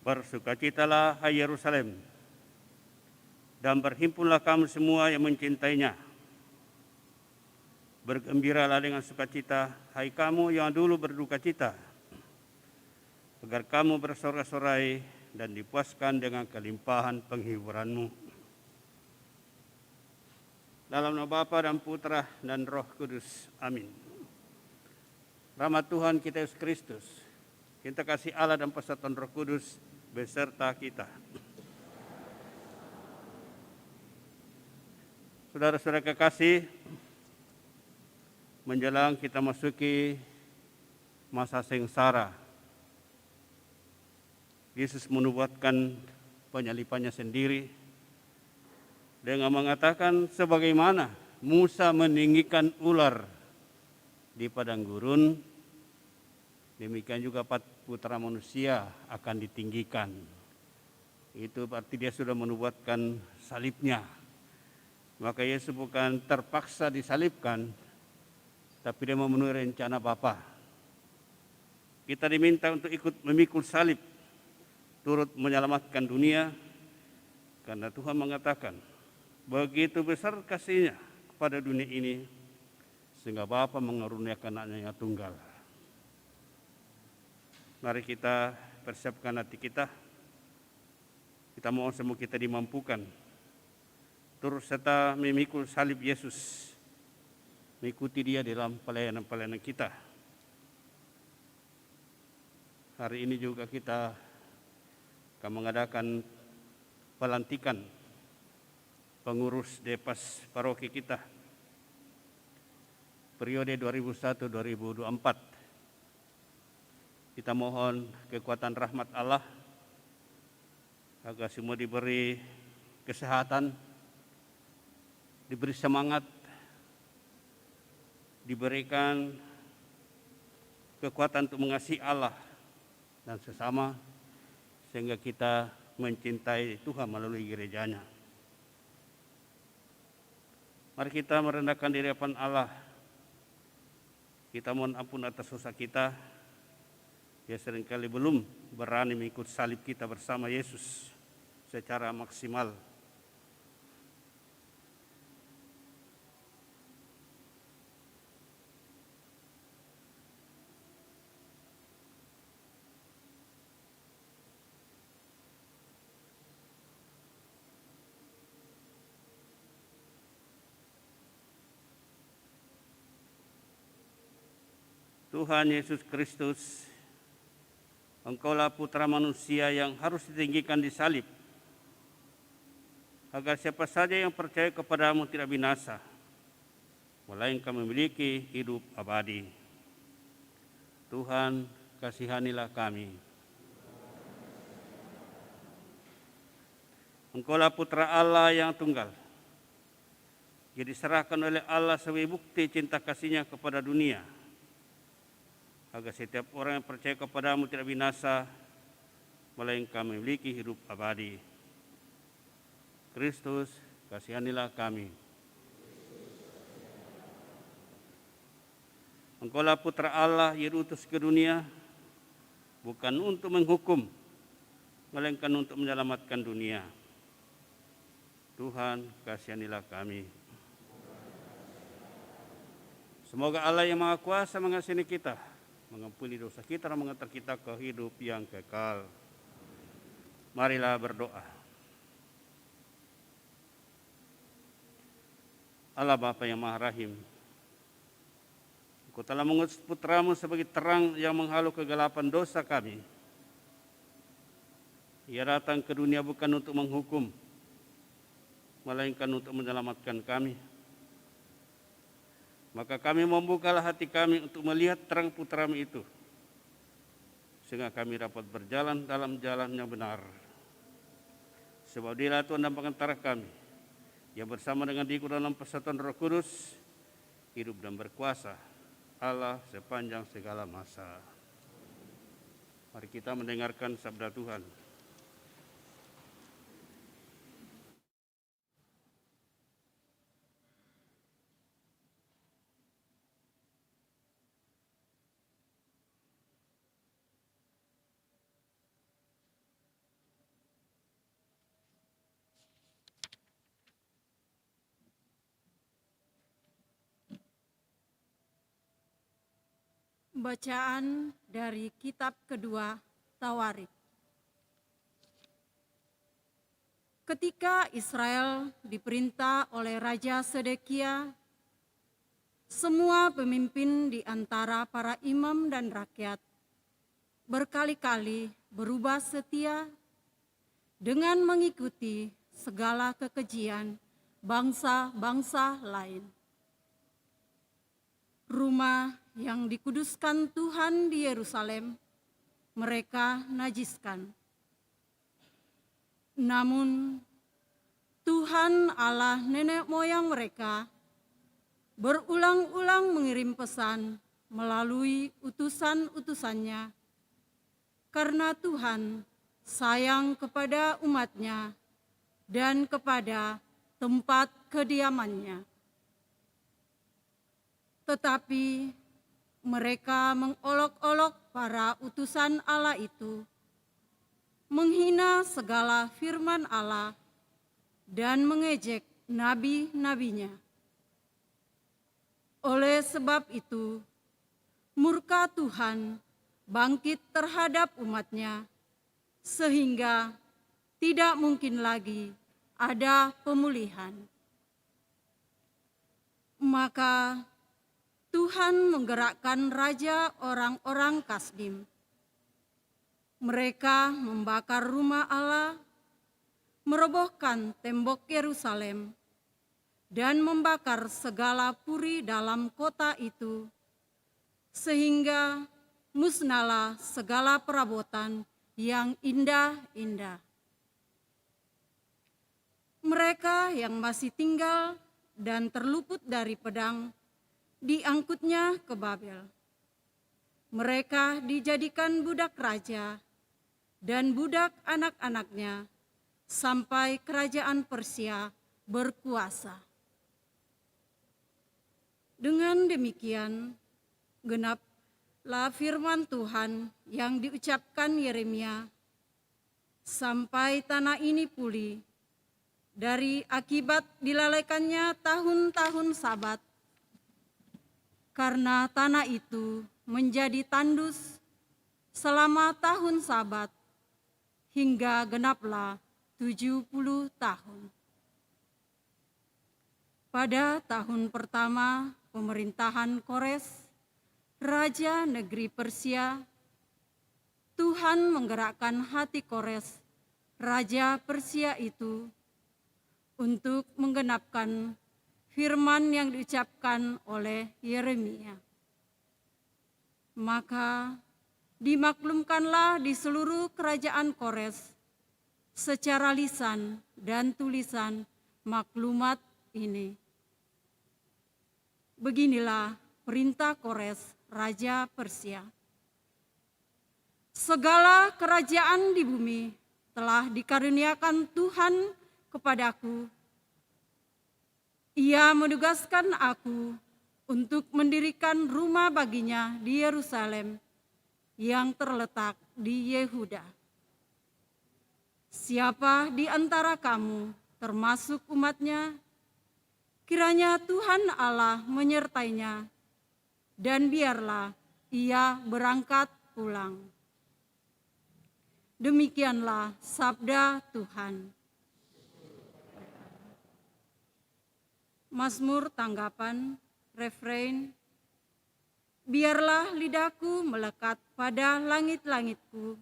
Bersukacitalah, hai Yerusalem, dan berhimpunlah kamu semua yang mencintainya. Bergembiralah dengan sukacita, hai kamu yang dulu berduka cita, agar kamu bersorak-sorai dan dipuaskan dengan kelimpahan penghiburanmu. Dalam nama Bapa dan Putra dan Roh Kudus. Amin. Rahmat Tuhan kita Yesus Kristus, cinta kasih Allah dan persatuan Roh Kudus beserta kita. Saudara-saudara kekasih, menjelang kita masuki masa sengsara, Yesus menubuatkan penyalipannya sendiri dengan mengatakan sebagaimana Musa meninggikan ular di padang gurun, demikian juga putra manusia akan ditinggikan. Itu berarti dia sudah menubuatkan salibnya. Maka Yesus bukan terpaksa disalibkan, tapi dia memenuhi rencana Bapa. Kita diminta untuk ikut memikul salib, turut menyelamatkan dunia, karena Tuhan mengatakan, begitu besar kasih-Nya kepada dunia ini, sehingga Bapa mengaruniakan anaknya tunggal. Mari kita persiapkan hati kita. Kita mohon semua kita dimampukan turut serta memikul salib Yesus, mengikuti Dia dalam pelayanan-pelayanan kita. Hari ini juga kita akan mengadakan pelantikan pengurus Depas paroki kita periode 2001-2024. Kita mohon kekuatan rahmat Allah agar semua diberi kesehatan, diberi semangat, diberikan kekuatan untuk mengasihi Allah dan sesama, sehingga kita mencintai Tuhan melalui gerejanya. Mari kita merendahkan diri hadapan Allah. Kita mohon ampun atas dosa kita, ya seringkali belum berani mengikut salib kita bersama Yesus secara maksimal. Tuhan Yesus Kristus, Engkaulah putra manusia yang harus ditinggikan di salib, agar siapa saja yang percaya kepadamu tidak binasa, melainkan memiliki hidup abadi. Tuhan, kasihanilah kami. Engkaulah putra Allah yang tunggal, yang diserahkan oleh Allah sebagai bukti cinta kasih-Nya kepada dunia, agar setiap orang yang percaya kepadamu tidak binasa, melainkan memiliki hidup abadi. Kristus, kasihanilah kami. Engkaulah putra Allah yang diutus ke dunia, bukan untuk menghukum, melainkan untuk menyelamatkan dunia. Tuhan, kasihanilah kami. Semoga Allah yang Maha Kuasa mengasihi kita, mengampuni dosa kita dan mengantar kita ke hidup yang kekal. Marilah berdoa. Allah Bapa yang Maha Rahim, Engkau telah mengutus putra-Mu sebagai terang yang menghalau kegelapan dosa kami. Ia datang ke dunia bukan untuk menghukum, melainkan untuk menyelamatkan kami. Maka kami membukalah hati kami untuk melihat terang putra-Mu itu, sehingga kami dapat berjalan dalam jalan yang benar. Sebab Dialah Tuhan dan pengantara kami, yang bersama dengan Dia dalam persatuan Roh Kudus, hidup dan berkuasa Allah sepanjang segala masa. Mari kita mendengarkan sabda Tuhan. Bacaan dari kitab kedua Tawarik. Ketika Israel diperintah oleh Raja Sedekia, semua pemimpin di antara para imam dan rakyat berkali-kali berubah setia dengan mengikuti segala kekejian bangsa-bangsa lain. Rumah yang dikuduskan Tuhan di Yerusalem mereka najiskan. Namun Tuhan Allah nenek moyang mereka berulang-ulang mengirim pesan melalui utusan-utusannya, karena Tuhan sayang kepada umatnya dan kepada tempat kediamannya. Tetapi mereka mengolok-olok para utusan Allah itu, menghina segala firman Allah, dan mengejek nabi-nabinya. Oleh sebab itu, murka Tuhan bangkit terhadap umatnya, sehingga tidak mungkin lagi ada pemulihan. Maka Tuhan menggerakkan raja orang-orang Kasdim. Mereka membakar rumah Allah, merobohkan tembok Yerusalem, dan membakar segala puri dalam kota itu, sehingga musnahlah segala perabotan yang indah-indah. Mereka yang masih tinggal dan terluput dari pedang diangkutnya ke Babel. Mereka dijadikan budak raja dan budak anak-anaknya sampai kerajaan Persia berkuasa. Dengan demikian, genaplah firman Tuhan yang diucapkan Yeremia, sampai tanah ini pulih dari akibat dilalaikannya tahun-tahun Sabat, karena tanah itu menjadi tandus selama tahun Sabat hingga genaplah 70 tahun. Pada tahun pertama pemerintahan Kores, raja negeri Persia, Tuhan menggerakkan hati Kores, raja Persia itu, untuk menggenapkan firman yang diucapkan oleh Yeremia. Maka dimaklumkanlah di seluruh kerajaan Kores secara lisan dan tulisan maklumat ini. Beginilah perintah Kores, raja Persia. Segala kerajaan di bumi telah dikaruniakan Tuhan kepadaku. Ia menugaskan aku untuk mendirikan rumah baginya di Yerusalem yang terletak di Yehuda. Siapa di antara kamu, termasuk umatnya, kiranya Tuhan Allah menyertainya, dan biarlah ia berangkat pulang. Demikianlah sabda Tuhan. Mazmur tanggapan, refrain. Biarlah lidahku melekat pada langit-langitku,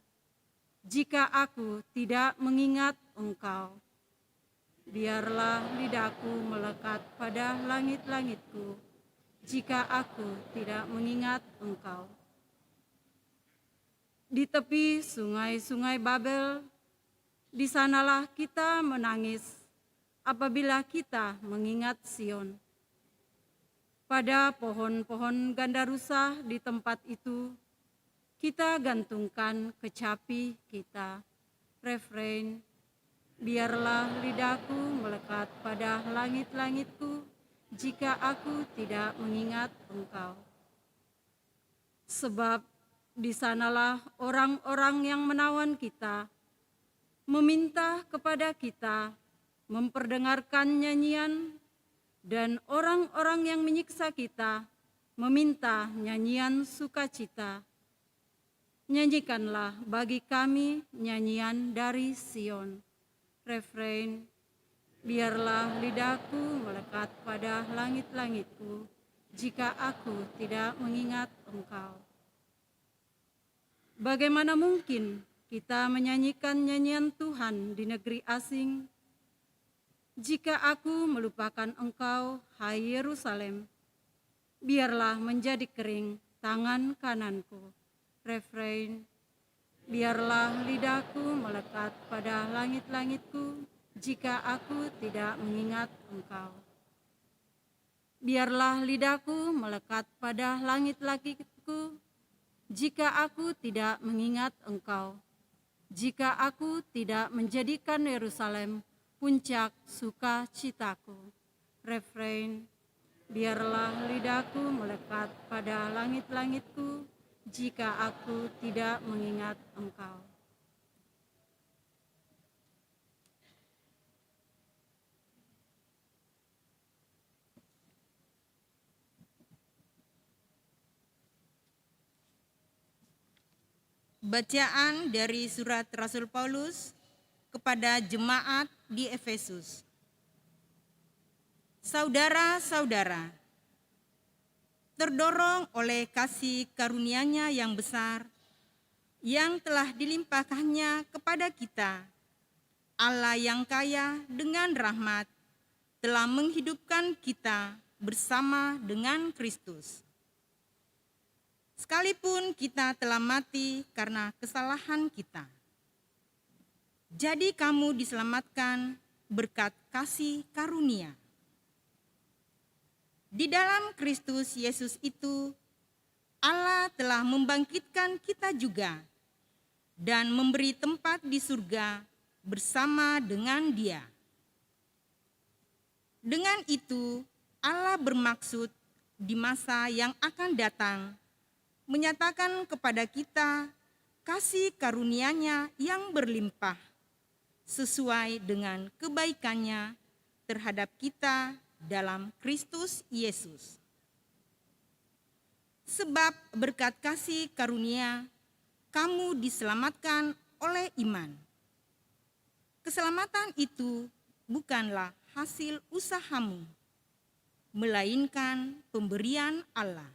jika aku tidak mengingat Engkau. Biarlah lidahku melekat pada langit-langitku, jika aku tidak mengingat Engkau. Di tepi sungai-sungai Babel, di sanalah kita menangis apabila kita mengingat Sion. Pada pohon-pohon gandarusa di tempat itu, kita gantungkan kecapi kita. Refrain, biarlah lidahku melekat pada langit-langitku, jika aku tidak mengingat Engkau. Sebab di sanalah orang-orang yang menawan kita, meminta kepada kita memperdengarkan nyanyian, dan orang-orang yang menyiksa kita meminta nyanyian sukacita. Nyanyikanlah bagi kami nyanyian dari Sion. Refrain, biarlah lidahku melekat pada langit-langitku, jika aku tidak mengingat Engkau. Bagaimana mungkin kita menyanyikan nyanyian Tuhan di negeri asing, jika aku melupakan Engkau, hai Yerusalem? Biarlah menjadi kering tangan kananku. Refrain, biarlah lidahku melekat pada langit-langitku, jika aku tidak mengingat Engkau. Biarlah lidahku melekat pada langit-langitku, jika aku tidak mengingat Engkau. Jika aku tidak menjadikan Yerusalem puncak sukacitaku. Refrain, biarlah lidahku melekat pada langit-langitku, jika aku tidak mengingat Engkau. Bacaan dari surat Rasul Paulus kepada jemaat di Efesus. Saudara-saudara, terdorong oleh kasih karunia-Nya yang besar, yang telah dilimpahkannya kepada kita, Allah yang kaya dengan rahmat telah menghidupkan kita bersama dengan Kristus. Sekalipun kita telah mati karena kesalahan kita, jadi kamu diselamatkan berkat kasih karunia. Di dalam Kristus Yesus itu, Allah telah membangkitkan kita juga dan memberi tempat di surga bersama dengan Dia. Dengan itu, Allah bermaksud di masa yang akan datang menyatakan kepada kita kasih karunia-Nya yang berlimpah sesuai dengan kebaikan-Nya terhadap kita dalam Kristus Yesus. Sebab berkat kasih karunia, kamu diselamatkan oleh iman. Keselamatan itu bukanlah hasil usahamu, melainkan pemberian Allah.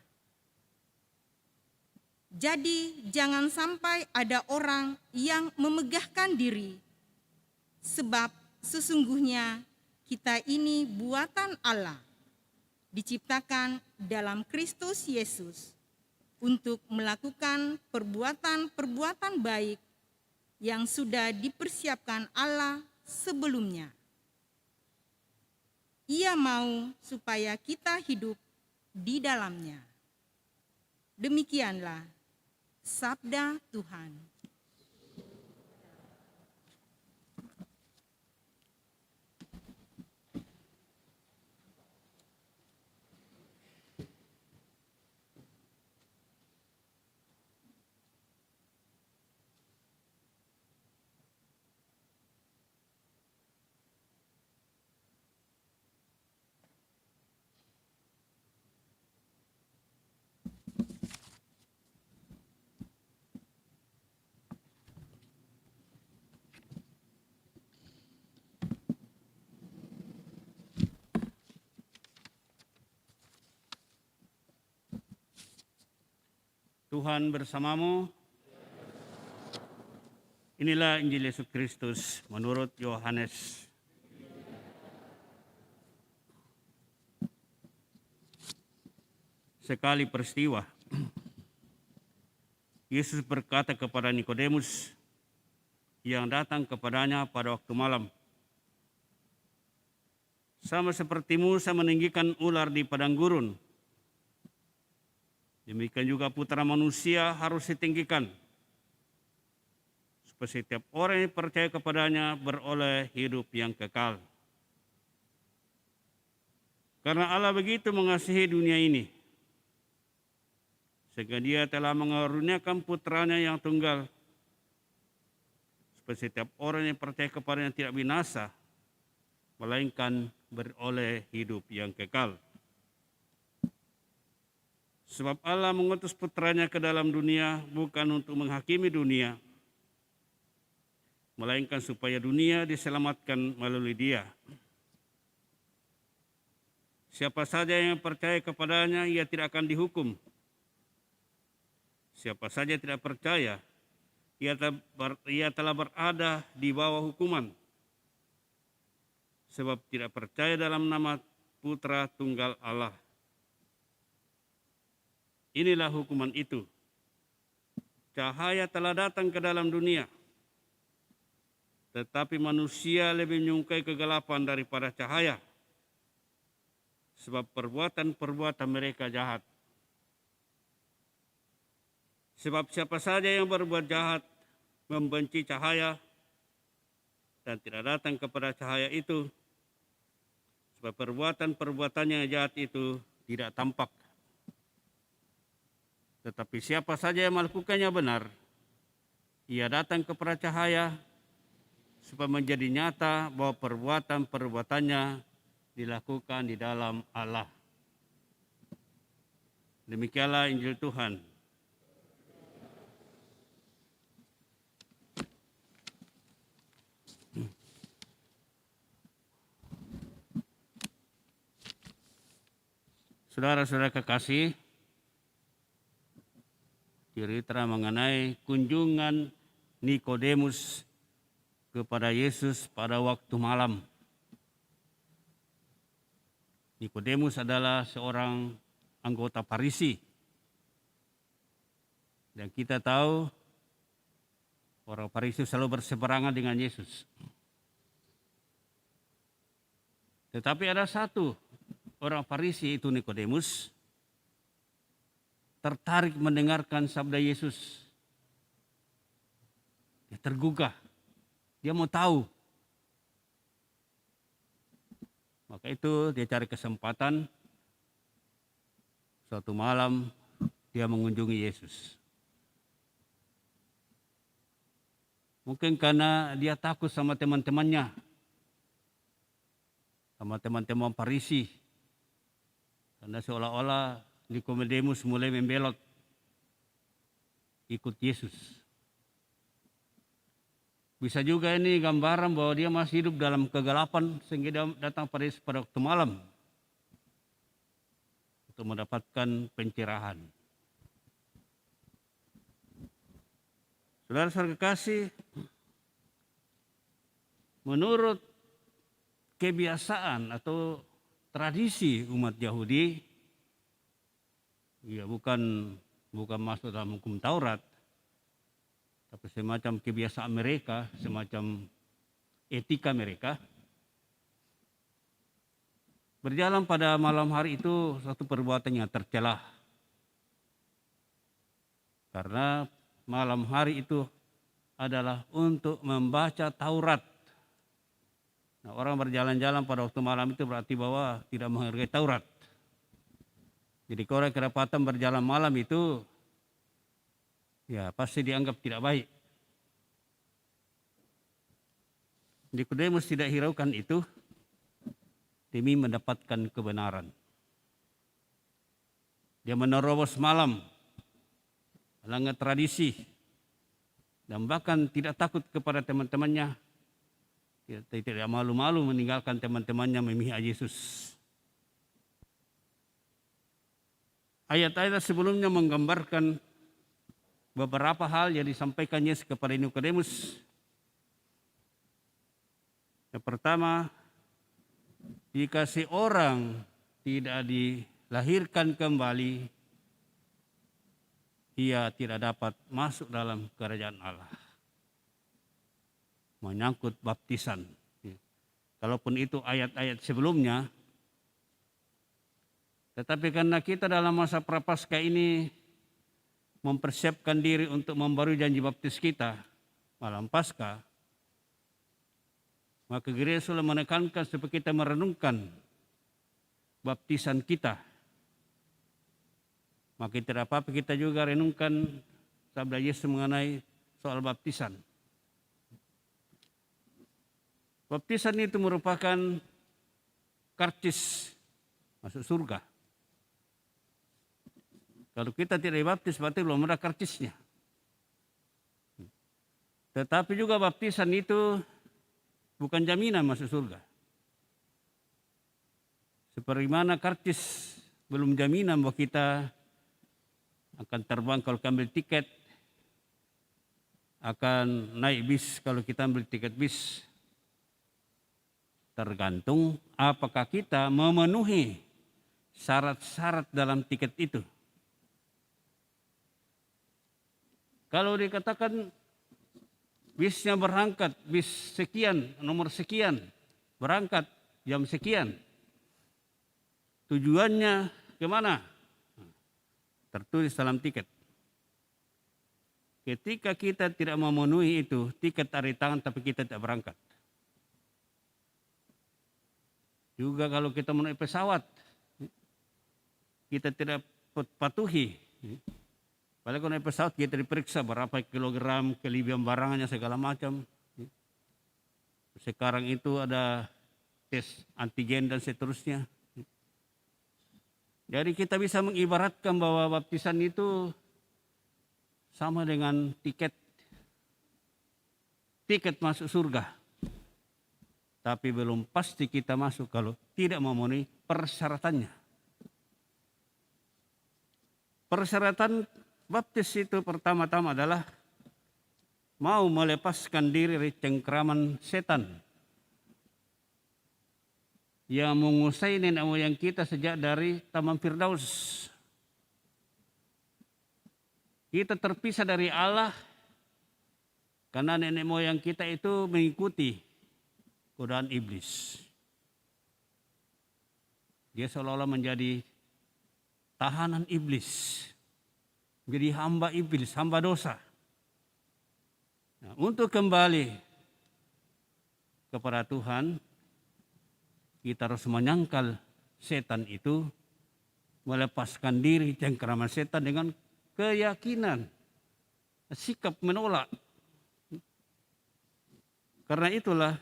Jadi jangan sampai ada orang yang memegahkan diri, sebab sesungguhnya kita ini buatan Allah, diciptakan dalam Kristus Yesus untuk melakukan perbuatan-perbuatan baik yang sudah dipersiapkan Allah sebelumnya. Ia mau supaya kita hidup di dalamnya. Demikianlah sabda Tuhan. Tuhan bersamamu. Inilah Injil Yesus Kristus menurut Yohanes. Sekali peristiwa, Yesus berkata kepada Nikodemus yang datang kepadanya pada waktu malam, "Sama seperti Musa meninggikan ular di padang gurun, demikian juga Putra Manusia harus ditinggikan, supaya setiap orang yang percaya kepadanya beroleh hidup yang kekal. Karena Allah begitu mengasihi dunia ini, sehingga Dia telah mengaruniakan Putranya yang tunggal, supaya setiap orang yang percaya kepadanya tidak binasa, melainkan beroleh hidup yang kekal." Sebab Allah mengutus putranya ke dalam dunia bukan untuk menghakimi dunia, melainkan supaya dunia diselamatkan melalui Dia. Siapa saja yang percaya kepadanya, ia tidak akan dihukum. Siapa saja tidak percaya, ia telah berada di bawah hukuman, sebab tidak percaya dalam nama Putra Tunggal Allah. Inilah hukuman itu. Cahaya telah datang ke dalam dunia, tetapi manusia lebih menyukai kegelapan daripada cahaya, sebab perbuatan-perbuatan mereka jahat. Sebab siapa saja yang berbuat jahat membenci cahaya dan tidak datang kepada cahaya itu, sebab perbuatan-perbuatannya yang jahat itu tidak tampak. Tetapi siapa saja yang melakukannya benar, ia datang kepada cahaya supaya menjadi nyata bahwa perbuatan-perbuatannya dilakukan di dalam Allah. Demikianlah Injil Tuhan. Saudara-saudara kekasih, cerita mengenai kunjungan Nikodemus kepada Yesus pada waktu malam. Nikodemus adalah seorang anggota Farisi. Dan kita tahu orang Farisi selalu berseberangan dengan Yesus. Tetapi ada satu orang Farisi, itu Nikodemus, tertarik mendengarkan sabda Yesus. Dia tergugah. Dia mau tahu. Maka itu dia cari kesempatan. Suatu malam dia mengunjungi Yesus. Mungkin karena dia takut sama teman-temannya, sama teman-teman Farisi. Karena seolah-olah Nikodemus mulai membelot ikut Yesus. Bisa juga ini gambaran bahwa dia masih hidup dalam kegelapan sehingga dia datang pada Yesus pada waktu malam untuk mendapatkan pencerahan. Saudara-saudara kekasih, menurut kebiasaan atau tradisi umat Yahudi, ya bukan masuk dalam hukum Taurat, tapi semacam kebiasaan mereka, semacam etika mereka. Berjalan pada malam hari itu satu perbuatan yang tercela. Karena malam hari itu adalah untuk membaca Taurat. Nah, orang berjalan-jalan pada waktu malam itu berarti bahwa tidak menghargai Taurat. Jadi kalau orang kedapatan berjalan malam itu, ya pasti dianggap tidak baik. Nikodemus tidak hiraukan itu demi mendapatkan kebenaran. Dia menerobos malam, melanggar tradisi, dan bahkan tidak takut kepada teman-temannya. Tidak malu-malu meninggalkan teman-temannya memihak Yesus. Ayat-ayat sebelumnya menggambarkan beberapa hal yang disampaikan Yesus kepada Nikodemus. Yang pertama, jika seorang tidak dilahirkan kembali, ia tidak dapat masuk dalam kerajaan Allah. Menyangkut baptisan. Kalaupun itu ayat-ayat sebelumnya, tetapi karena kita dalam masa prapaskah ini mempersiapkan diri untuk membarui janji baptis kita malam Paskah, maka gereja sudah menekankan supaya kita merenungkan baptisan kita. Maka tidak apa-apa kita juga renungkan sabda Yesus mengenai soal baptisan. Baptisan itu merupakan karcis masuk surga. Kalau kita tidak dibaptis berarti belum ada karcisnya. Tetapi juga baptisan itu bukan jaminan masuk surga. Seperti mana karcis belum jaminan bahwa kita akan terbang kalau kita ambil tiket, akan naik bis kalau kita ambil tiket bis. Tergantung apakah kita memenuhi syarat-syarat dalam tiket itu. Kalau dikatakan bisnya berangkat, bis sekian, nomor sekian, berangkat jam sekian. Tujuannya kemana? Tertulis dalam tiket. Ketika kita tidak memenuhi itu, tiket ada di tangan tapi kita tidak berangkat. Juga kalau kita menaik pesawat, kita tidak patuhi. Padahal kalau naik pesawat kita diperiksa berapa kilogram, kelebihan barangnya segala macam. Sekarang itu ada tes antigen dan seterusnya. Jadi kita bisa mengibaratkan bahwa baptisan itu sama dengan tiket masuk surga. Tapi belum pasti kita masuk kalau tidak memenuhi persyaratannya. Persyaratan baptis itu pertama-tama adalah mau melepaskan diri dari cengkraman setan yang menguasai nenek moyang kita sejak dari Taman Firdaus. Kita terpisah dari Allah karena nenek moyang kita itu mengikuti godaan iblis. Dia seolah-olah menjadi tahanan iblis. Jadi hamba iblis, hamba dosa. Nah, untuk kembali kepada Tuhan, kita harus menyangkal setan itu, melepaskan diri cengkraman setan dengan keyakinan, sikap menolak. Karena itulah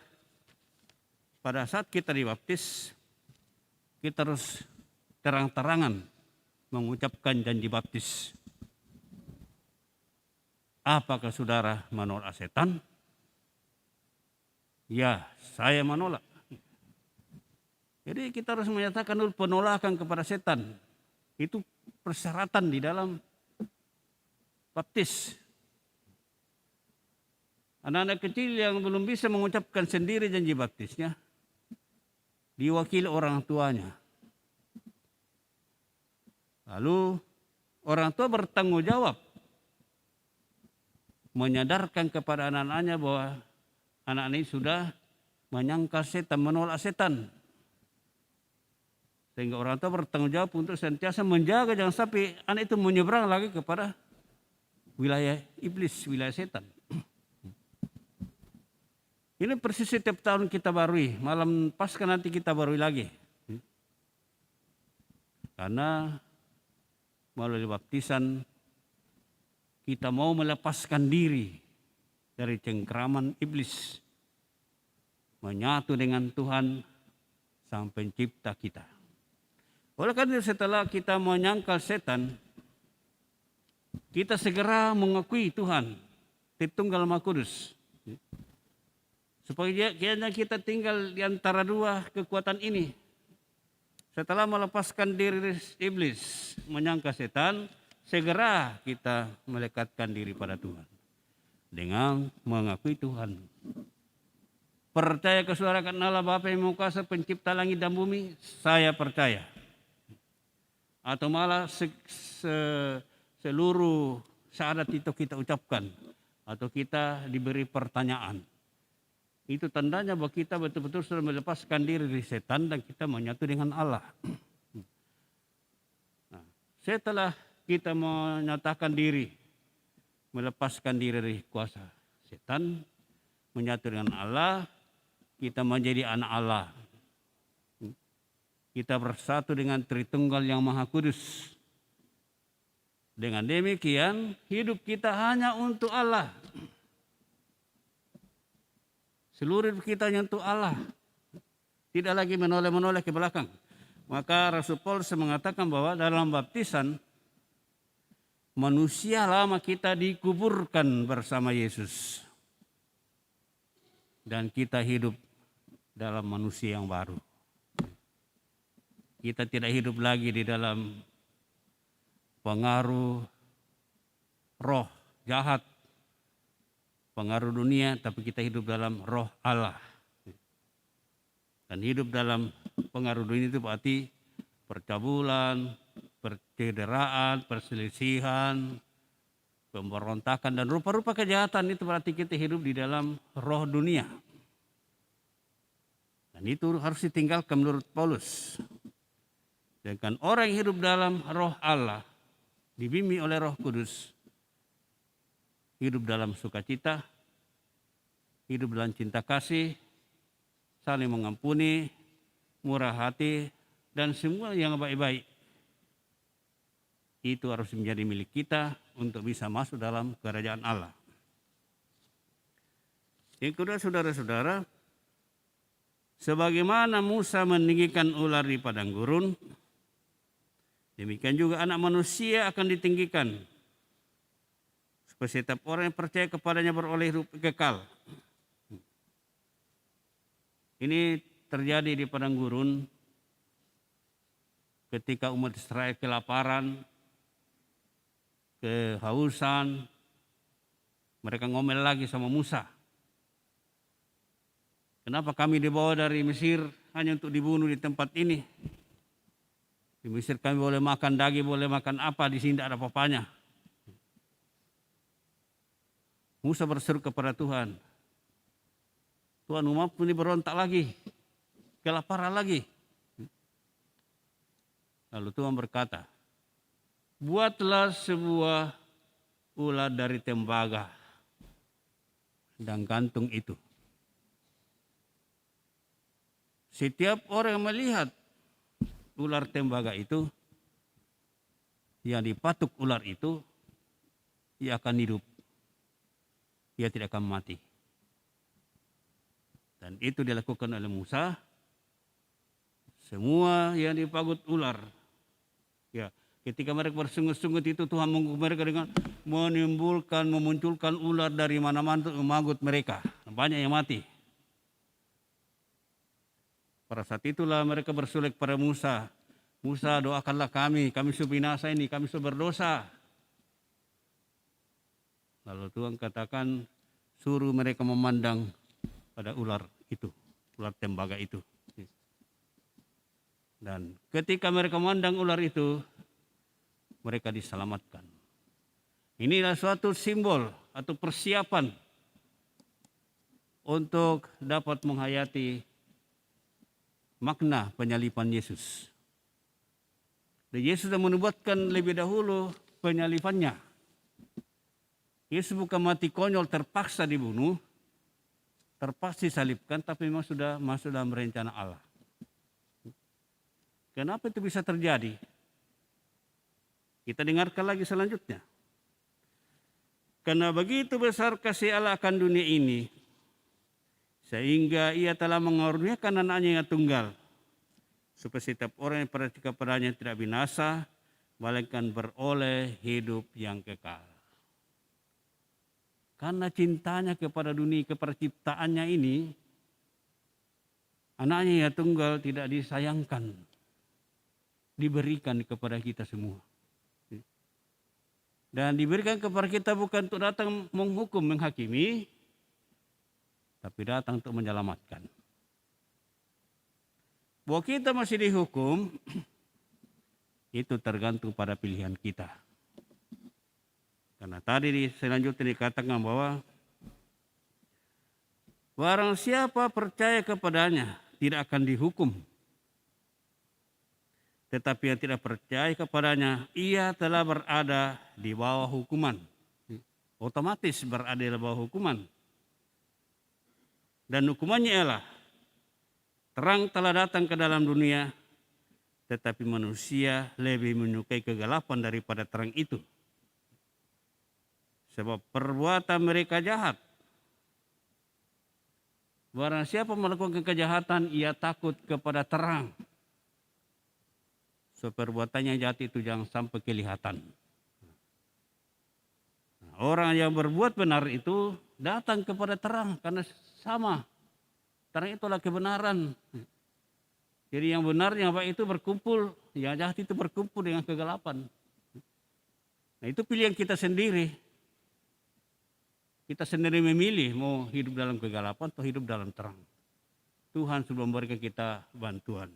pada saat kita dibaptis, kita harus terang-terangan mengucapkan janji baptis. Apakah saudara menolak setan? Ya, saya menolak. Jadi kita harus menyatakan dulu penolakan kepada setan. Itu persyaratan di dalam baptis. Anak-anak kecil yang belum bisa mengucapkan sendiri janji baptisnya, diwakili orang tuanya. Lalu orang tua bertanggung jawab menyadarkan kepada anak-anaknya bahwa anak ini sudah menyangkal setan, menolak setan. Sehingga orang tua bertanggung jawab untuk senantiasa menjaga jangan sampai anak itu menyeberang lagi kepada wilayah iblis, wilayah setan. Ini persis setiap tahun kita barui, malam Paskah nanti kita barui lagi. Karena melalui baptisan kita mau melepaskan diri dari cengkraman iblis, menyatu dengan Tuhan Sang Pencipta kita. Oleh karena itu setelah kita menyangkal setan, kita segera mengakui Tuhan, Tritunggal Maha Kudus. Supaya kiranya kita tinggal di antara dua kekuatan ini. Setelah melepaskan diri dari iblis, menyangkal setan, segera kita melekatkan diri pada Tuhan. Dengan mengakui Tuhan. Percaya ke saudara karena Allah Bapa yang Maha Kuasa Pencipta langit dan bumi, saya percaya. Atau malah seluruh syahadat itu kita ucapkan. Atau kita diberi pertanyaan. Itu tandanya bahwa kita betul-betul sudah melepaskan diri dari setan dan kita menyatu dengan Allah. Nah, setelah kita menyatakan diri, melepaskan diri dari kuasa setan, menyatu dengan Allah, kita menjadi anak Allah. Kita bersatu dengan Tritunggal yang Maha Kudus. Dengan demikian, hidup kita hanya untuk Allah. Seluruh kita hanya untuk Allah. Tidak lagi menoleh-menoleh ke belakang. Maka Rasul Paulus mengatakan bahwa dalam baptisan, manusia lama kita dikuburkan bersama Yesus. Dan kita hidup dalam manusia yang baru. Kita tidak hidup lagi di dalam pengaruh roh jahat, pengaruh dunia, tapi kita hidup dalam roh Allah. Dan hidup dalam pengaruh dunia itu berarti percabulan, percederaan, perselisihan, pemberontakan, dan rupa-rupa kejahatan. Itu berarti kita hidup di dalam roh dunia. Dan itu harus ditinggalkan menurut Paulus. Sedangkan orang yang hidup dalam roh Allah, dibimbing oleh Roh Kudus, hidup dalam sukacita, hidup dalam cinta kasih, saling mengampuni, murah hati, dan semua yang baik-baik. Itu harus menjadi milik kita untuk bisa masuk dalam kerajaan Allah. Yang kedua, saudara-saudara, sebagaimana Musa meninggikan ular di padang gurun, demikian juga Anak Manusia akan ditinggikan, supaya setiap orang yang percaya kepadanya beroleh hidup kekal. Ini terjadi di padang gurun ketika umat Israel kelaparan, kehausan, mereka ngomel lagi sama Musa. Kenapa kami dibawa dari Mesir hanya untuk dibunuh di tempat ini? Di Mesir kami boleh makan daging, boleh makan apa, di sini tidak ada apa-apanya. Musa berseru kepada Tuhan, Tuhan, umatmu ini berontak lagi, kelaparan lagi. Lalu Tuhan berkata, buatlah sebuah ular dari tembaga dan gantung itu. Setiap orang yang melihat ular tembaga itu, yang dipatuk ular itu, ia akan hidup. Ia tidak akan mati. Dan itu dilakukan oleh Musa. Semua yang dipagut ular, ya, ketika mereka bersungut-sungut itu, Tuhan menghukum mereka dengan memunculkan ular dari mana-mana untuk memagut mereka. Banyak yang mati. Pada saat itulah mereka bersulek pada Musa. Musa, doakanlah kami sudah binasa ini, kami sudah berdosa. Lalu Tuhan katakan, suruh mereka memandang pada ular itu, ular tembaga itu. Dan ketika mereka memandang ular itu, mereka diselamatkan. Inilah suatu simbol atau persiapan untuk dapat menghayati makna penyaliban Yesus. Dan Yesus sudah menubuatkan lebih dahulu penyalibannya. Yesus bukan mati konyol terpaksa dibunuh, terpaksa disalibkan, tapi memang sudah masuk dalam rencana Allah. Kenapa itu bisa terjadi? Kita dengarkan lagi selanjutnya. Karena begitu besar kasih Allah akan dunia ini, sehingga ia telah mengaruniakan anaknya yang tunggal, supaya setiap orang yang percaya kepadanya tidak binasa, melainkan beroleh hidup yang kekal. Karena cintanya kepada dunia, kepada ciptaannya ini, anaknya yang tunggal tidak disayangkan, diberikan kepada kita semua. Dan diberikan kepada kita bukan untuk datang menghukum, menghakimi, tapi datang untuk menyelamatkan. Bahwa kita masih dihukum, itu tergantung pada pilihan kita. Karena tadi selanjutnya dikatakan bahwa barang siapa percaya kepadanya tidak akan dihukum. Tetapi yang tidak percaya kepadanya, ia telah berada di bawah hukuman. Otomatis berada di bawah hukuman. Dan hukumannya ialah, terang telah datang ke dalam dunia, tetapi manusia lebih menyukai kegelapan daripada terang itu. Sebab perbuatan mereka jahat. Barang siapa melakukan kejahatan, ia takut kepada terang. So, perbuatannya jahat itu jangan sampai kelihatan. orang yang berbuat benar itu datang kepada terang karena sama. Terang itulah kebenaran. Jadi yang benar, yang baik itu berkumpul, yang jahat itu berkumpul dengan kegelapan. Nah itu pilihan kita sendiri. Kita sendiri memilih mau hidup dalam kegelapan atau hidup dalam terang. Tuhan sudah memberikan kita bantuan.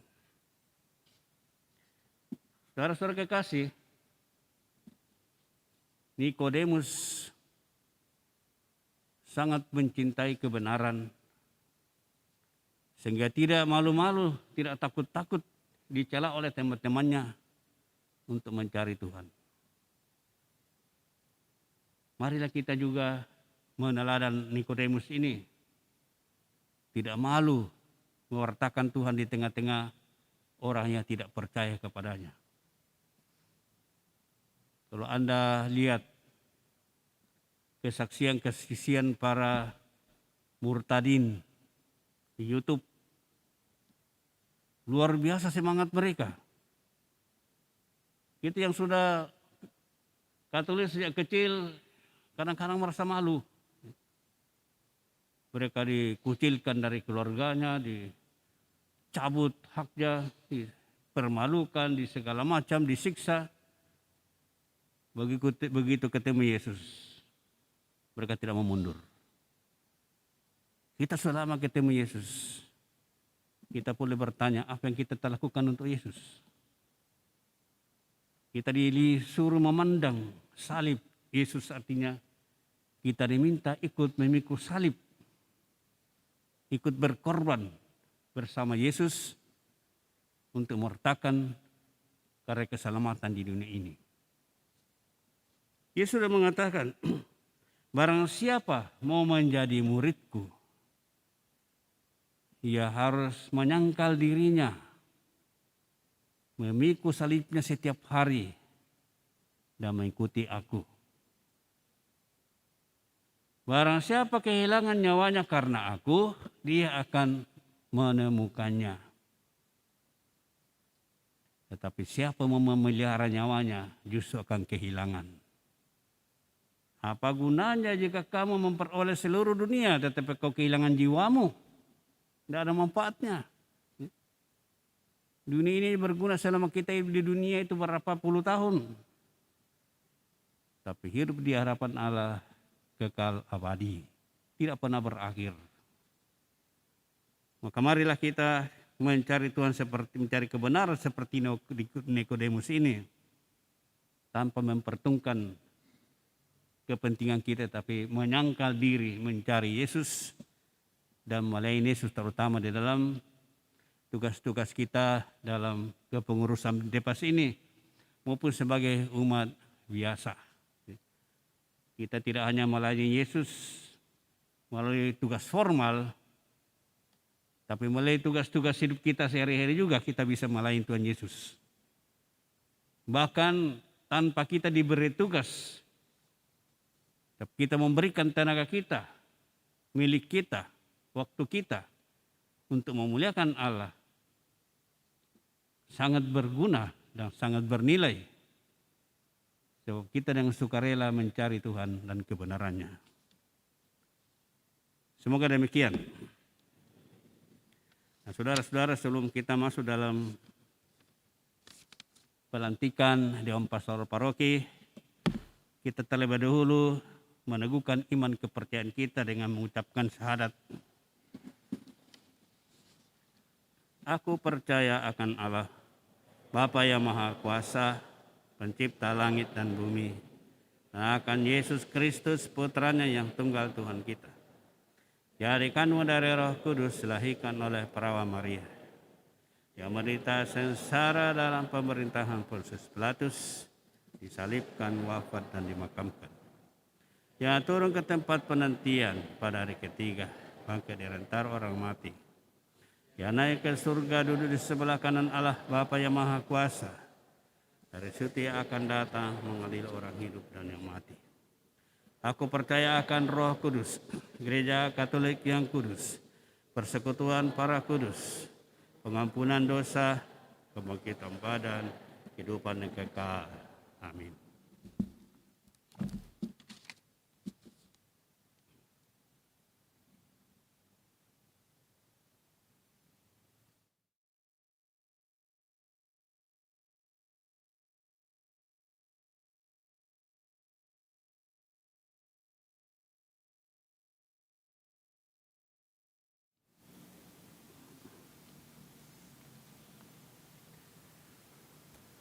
Saudara-saudara kekasih, Nikodemus sangat mencintai kebenaran, sehingga tidak malu-malu, tidak takut-takut dicela oleh teman-temannya untuk mencari Tuhan. Marilah kita juga meneladan Nikodemus ini, tidak malu mewartakan Tuhan di tengah-tengah orang yang tidak percaya kepadanya. Kalau Anda lihat kesaksian para murtadin di YouTube, luar biasa semangat mereka. Kita yang sudah Katolik sejak kecil kadang-kadang merasa malu. Mereka dikucilkan dari keluarganya, dicabut haknya, dipermalukan, di segala macam, disiksa. Begitu ketemu Yesus, mereka tidak mau mundur. Kita selama ketemu Yesus, kita boleh bertanya apa yang kita telah lakukan untuk Yesus. Kita disuruh memandang salib Yesus, artinya kita diminta ikut memikul salib, ikut berkorban bersama Yesus untuk mewartakan karya keselamatan di dunia ini. Yesus sudah mengatakan, barang siapa mau menjadi muridku, ia harus menyangkal dirinya, memikul salibnya setiap hari, dan mengikuti aku. Barang siapa kehilangan nyawanya karena aku, dia akan menemukannya. Tetapi siapa mau memelihara nyawanya, justru akan kehilangan. Apa gunanya jika kamu memperoleh seluruh dunia, tetapi kau kehilangan jiwamu? Tidak ada manfaatnya. Dunia ini berguna selama kita hidup di dunia itu berapa puluh tahun. Tapi hidup di hadapan Allah kekal abadi, tidak pernah berakhir. Maka marilah kita mencari Tuhan mencari kebenaran seperti Nikodemus ini, tanpa mempertungkan kepentingan kita, tapi menyangkal diri mencari Yesus dan melayani Yesus, terutama di dalam tugas-tugas kita dalam kepengurusan Depas ini maupun sebagai umat biasa. Kita tidak hanya melayani Yesus melalui tugas formal, tapi melalui tugas-tugas hidup kita sehari-hari juga kita bisa melayani Tuhan Yesus. Bahkan tanpa kita diberi tugas, tapi kita memberikan tenaga kita, milik kita, waktu kita untuk memuliakan Allah, sangat berguna dan sangat bernilai. Sebab kita dengan sukarela mencari Tuhan dan kebenarannya. Semoga demikian. Nah, saudara-saudara, sebelum kita masuk dalam pelantikan Dewan Pastoral Paroki, kita terlebih dahulu meneguhkan iman kepercayaan kita dengan mengucapkan syahadat. Aku percaya akan Allah, Bapa yang Maha Kuasa, pencipta langit dan bumi, dan akan Yesus Kristus putranya yang tunggal Tuhan kita. Jadikanmu dari Roh Kudus, dilahirkan oleh perawan Maria, yang menderita sengsara dalam pemerintahan Pontius Pilatus, disalibkan, wafat dan dimakamkan. Yang turun ke tempat penantian pada hari ketiga, bangkit dari antara orang mati. Yang naik ke surga, duduk di sebelah kanan Allah Bapa yang Maha Kuasa. Dari situ Ia akan datang mengadili orang hidup dan yang mati. Aku percaya akan Roh Kudus, Gereja Katolik yang kudus, persekutuan para kudus, pengampunan dosa, kebangkitan badan, kehidupan yang kekal. Amin.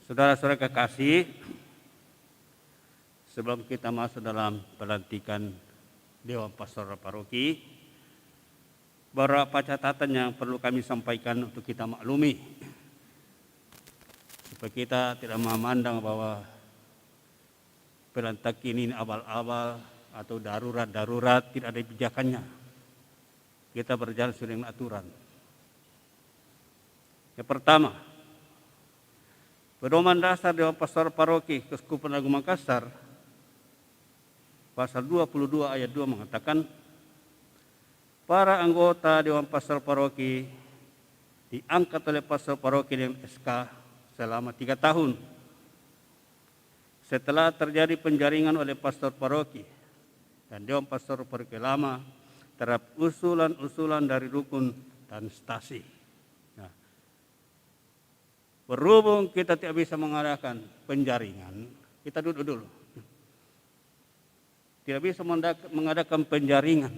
Saudara-saudara kekasih, sebelum kita masuk dalam pelantikan Dewan Pastoral Paroki, beberapa catatan yang perlu kami sampaikan untuk kita maklumi, supaya kita tidak memandang bahwa pelantikan ini abal-abal atau darurat-darurat, tidak ada pijakannya. Kita berjalan sesuai dengan aturan. Yang pertama, pedoman dasar Dewan Pastoral Paroki Keuskupan Agung Makassar pasal 22 ayat 2 mengatakan, para anggota Dewan Pastoral Paroki diangkat oleh Pastor Paroki dengan SK selama 3 tahun. Setelah terjadi penjaringan oleh Pastor Paroki dan Dewan Pastoral Paroki lama terhadap usulan-usulan dari rukun dan stasi. Nah, berhubung kita tidak bisa mengadakan penjaringan, kita duduk dulu. Tidak bisa mengadakan penjaringan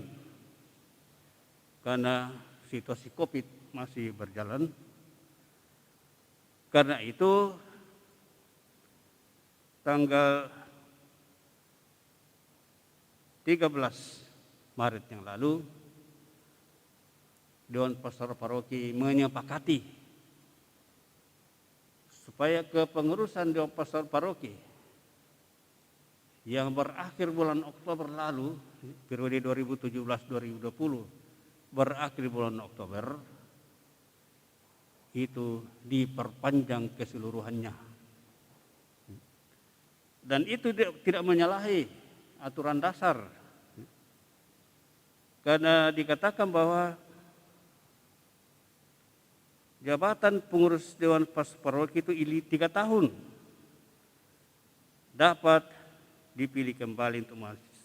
karena situasi COVID masih berjalan. Karena itu tanggal 13 Maret yang lalu, Dewan Pastoral Paroki menyepakati supaya kepengurusan Dewan Pastoral Paroki yang berakhir bulan Oktober lalu, periode 2017-2020, berakhir bulan Oktober, itu diperpanjang keseluruhannya. Dan itu tidak menyalahi aturan dasar. Karena dikatakan bahwa jabatan pengurus Dewan Pastoral Paroki itu 3 tahun. Dapat dipilih kembali untuk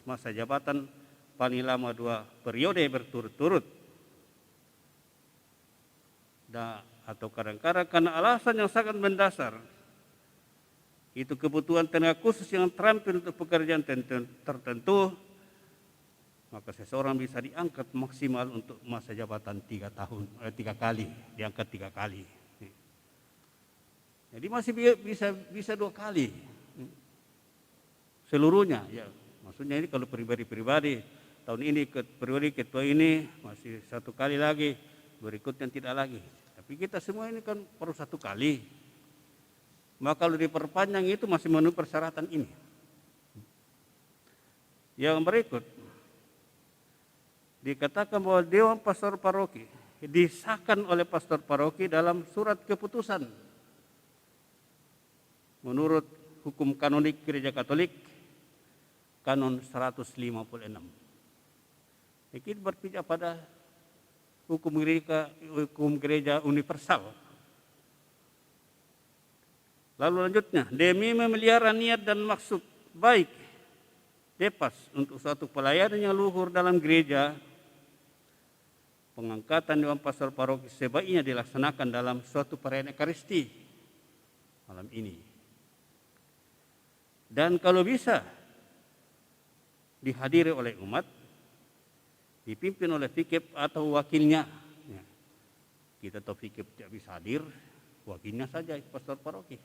masa jabatan paling lama 2 periode berturut-turut. Atau kadang-kadang karena alasan yang sangat mendasar, itu kebutuhan tenaga khusus yang terampil untuk pekerjaan tertentu, maka seseorang bisa diangkat maksimal untuk masa jabatan 3 kali, diangkat 3 kali. Jadi masih bisa 2 kali seluruhnya. Ya, maksudnya ini kalau pribadi-pribadi, tahun ini periode ketua ini masih 1 kali lagi, berikutnya tidak lagi. Tapi kita semua ini kan perlu 1 kali. Maka kalau diperpanjang itu masih memenuhi persyaratan ini. Yang berikut, dikatakan bahwa Dewan Pastoral Paroki disahkan oleh Pastor Paroki dalam surat keputusan menurut hukum kanonik Gereja Katolik Kanon 156. Ini berpijak pada hukum gereja universal. Lalu lanjutnya, demi memelihara niat dan maksud baik Depas untuk suatu pelayanan yang luhur dalam gereja, pengangkatan Dewan Pastoral Paroki sebaiknya dilaksanakan dalam suatu perayaan Ekaristi malam ini. Dan kalau bisa dihadiri oleh umat, dipimpin oleh fikip atau wakilnya. Ya, kita tahu fikip tidak bisa hadir, wakilnya saja Pastor Paroki.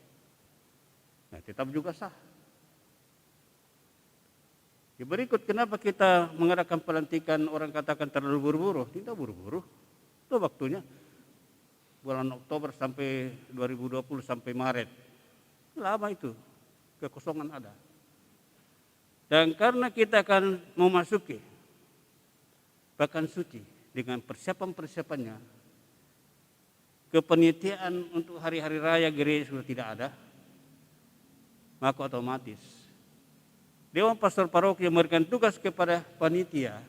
Nah, tetap juga sah. Ya, berikut kenapa kita mengadakan pelantikan orang katakan terlalu buru-buru. Tidak buru-buru, itu waktunya bulan Oktober sampai 2020 sampai Maret. Lama itu, kekosongan ada. Dan karena kita akan memasuki Pekan Suci dengan persiapan-persiapannya, kepanitiaan untuk hari-hari raya gereja sudah tidak ada, maka otomatis Dewan Pastoral Paroki memberikan tugas kepada panitia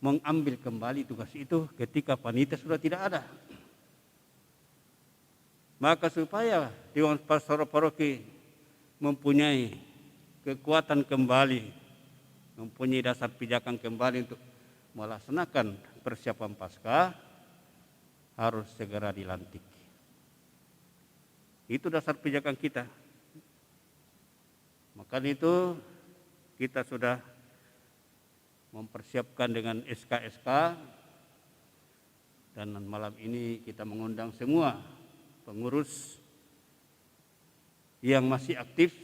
mengambil kembali tugas itu ketika panitia sudah tidak ada. Maka supaya Dewan Pastoral Paroki mempunyai kekuatan kembali, mempunyai dasar pijakan kembali untuk melaksanakan persiapan Paskah, harus segera dilantik. Itu dasar pijakan kita. Maka itu kita sudah mempersiapkan dengan SK-SK, dan malam ini kita mengundang semua pengurus yang masih aktif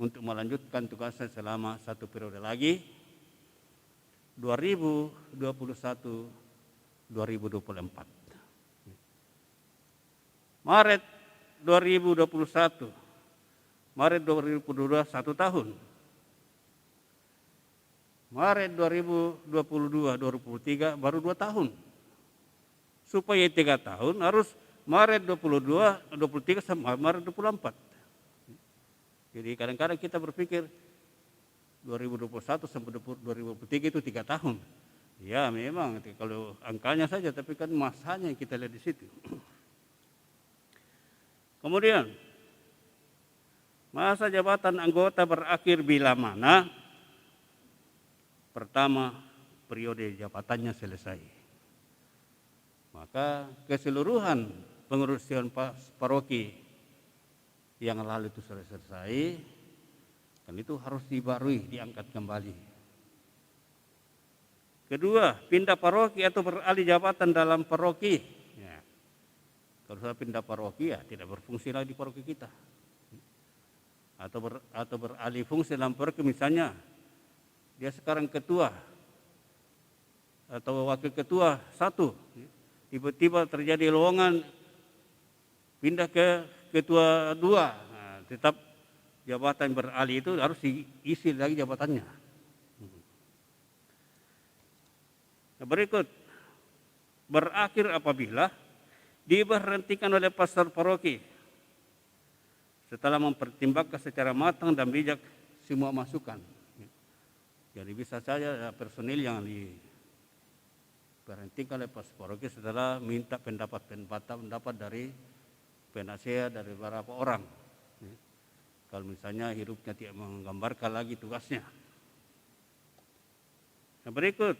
untuk melanjutkan tugasnya selama 1 periode lagi 2021-2024. Maret 2021, Maret 2022 1 tahun. Maret 2022-2023 baru 2 tahun. Supaya 3 tahun harus Maret 22-23 sama Maret 24. Jadi kadang-kadang kita berpikir 2021 sampai 2023 itu 3 tahun. Ya memang kalau angkanya saja, tapi kan masanya yang kita lihat di situ. Kemudian masa jabatan anggota berakhir bila mana? Pertama, periode jabatannya selesai. Maka keseluruhan pengurusan paroki yang lalu itu selesai, dan itu harus dibarui, diangkat kembali. Kedua, pindah paroki atau beralih jabatan dalam paroki. Ya. Kalau sudah pindah paroki ya tidak berfungsi lagi di paroki kita. Atau beralih fungsi dalam paroki, misalnya dia sekarang ketua atau wakil ketua 1, tiba-tiba terjadi lowongan pindah ke ketua 2, nah, tetap jabatan beralih itu harus diisi lagi jabatannya. Nah, berikut, berakhir apabila diberhentikan oleh pastor paroki setelah mempertimbangkan secara matang dan bijak semua masukan. Jadi bisa saja personil yang diberhentikan oleh pastor paroki setelah minta pendapat dari penasehat dari beberapa orang. Kalau misalnya hidupnya tidak menggambarkan lagi tugasnya. Nah, berikut,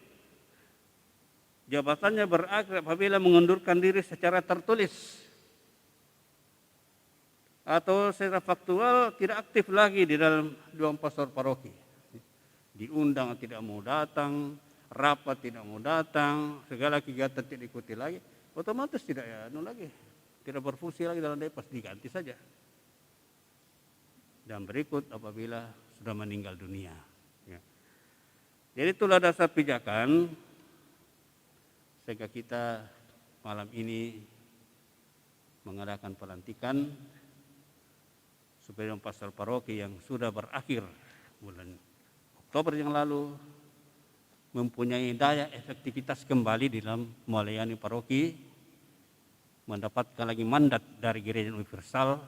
jabatannya berakhir apabila mengundurkan diri secara tertulis atau secara faktual tidak aktif lagi di dalam dewan pastor paroki. Diundang tidak mau datang, rapat tidak mau datang, segala kegiatan tidak diikuti lagi, otomatis tidak tidak berfungsi lagi dalam depas, diganti saja. Dan berikut apabila sudah meninggal dunia. Ya. Jadi itulah dasar pijakan sehingga kita malam ini mengadakan pelantikan supaya pastor paroki yang sudah berakhir bulan Oktober yang lalu mempunyai daya efektivitas kembali di dalam melayani paroki, mendapatkan lagi mandat dari Gereja Universal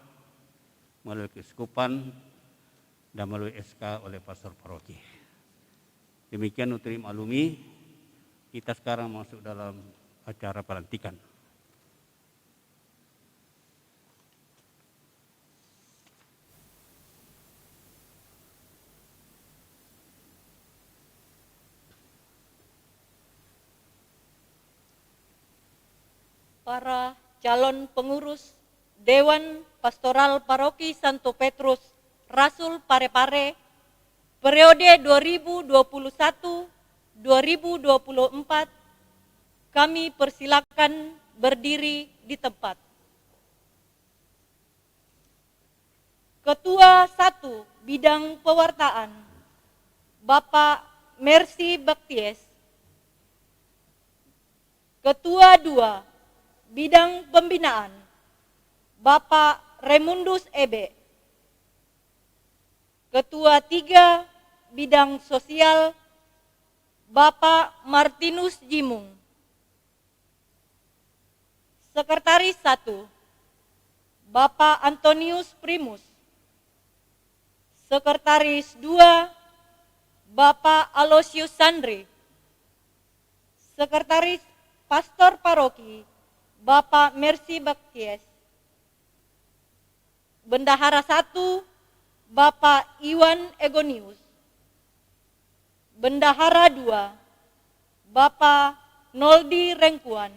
melalui keuskupan dan melalui SK oleh pastor paroki. Demikian untuk maklumi, kita sekarang masuk dalam acara pelantikan. Para calon pengurus Dewan Pastoral Paroki Santo Petrus Rasul Parepare periode 2021-2024, kami persilakan berdiri di tempat. Ketua 1 Bidang Pewartaan, Bapak Mercy Bakties. Ketua 2 Bidang Pembinaan, Bapak Remundus Ebe. Ketua 3 Bidang Sosial, Bapak Martinus Jimung. Sekretaris 1, Bapak Antonius Primus. Sekretaris 2, Bapak Alosius Sandri. Sekretaris Pastor Paroki, Bapak Mercy Bakties. Bendahara 1, Bapak Iwan Egonius. Bendahara 2, Bapak Noldi Rengkuan.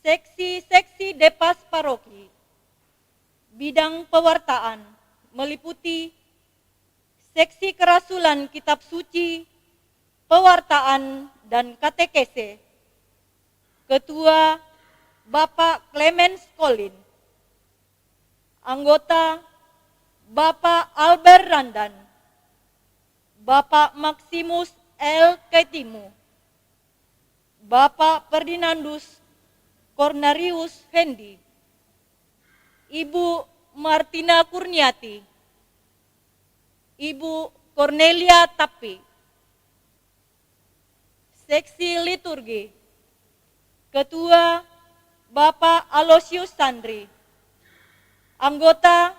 Seksi-seksi Depas Paroki, bidang pewartaan meliputi seksi kerasulan kitab suci, pewartaan dan katekese. Ketua Bapak Clemens Colin. Anggota Bapak Albert Randan, Bapak Maximus L. Kaitimu, Bapak Ferdinandus Cornarius Hendi, Ibu Martina Kurniati, Ibu Cornelia Tapi. Seksi liturgi, Ketua Bapak Aloysius Sandri, anggota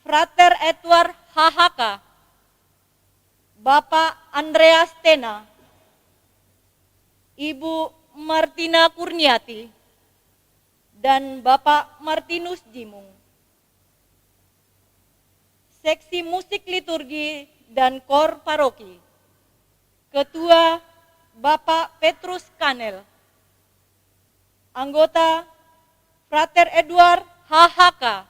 Frater Edward HHK, Bapak Andreas Tena, Ibu Martina Kurniati, dan Bapak Martinus Jimung. Seksi musik liturgi dan kor paroki, Ketua Bapak Petrus Kanel, anggota Frater Edward HHK,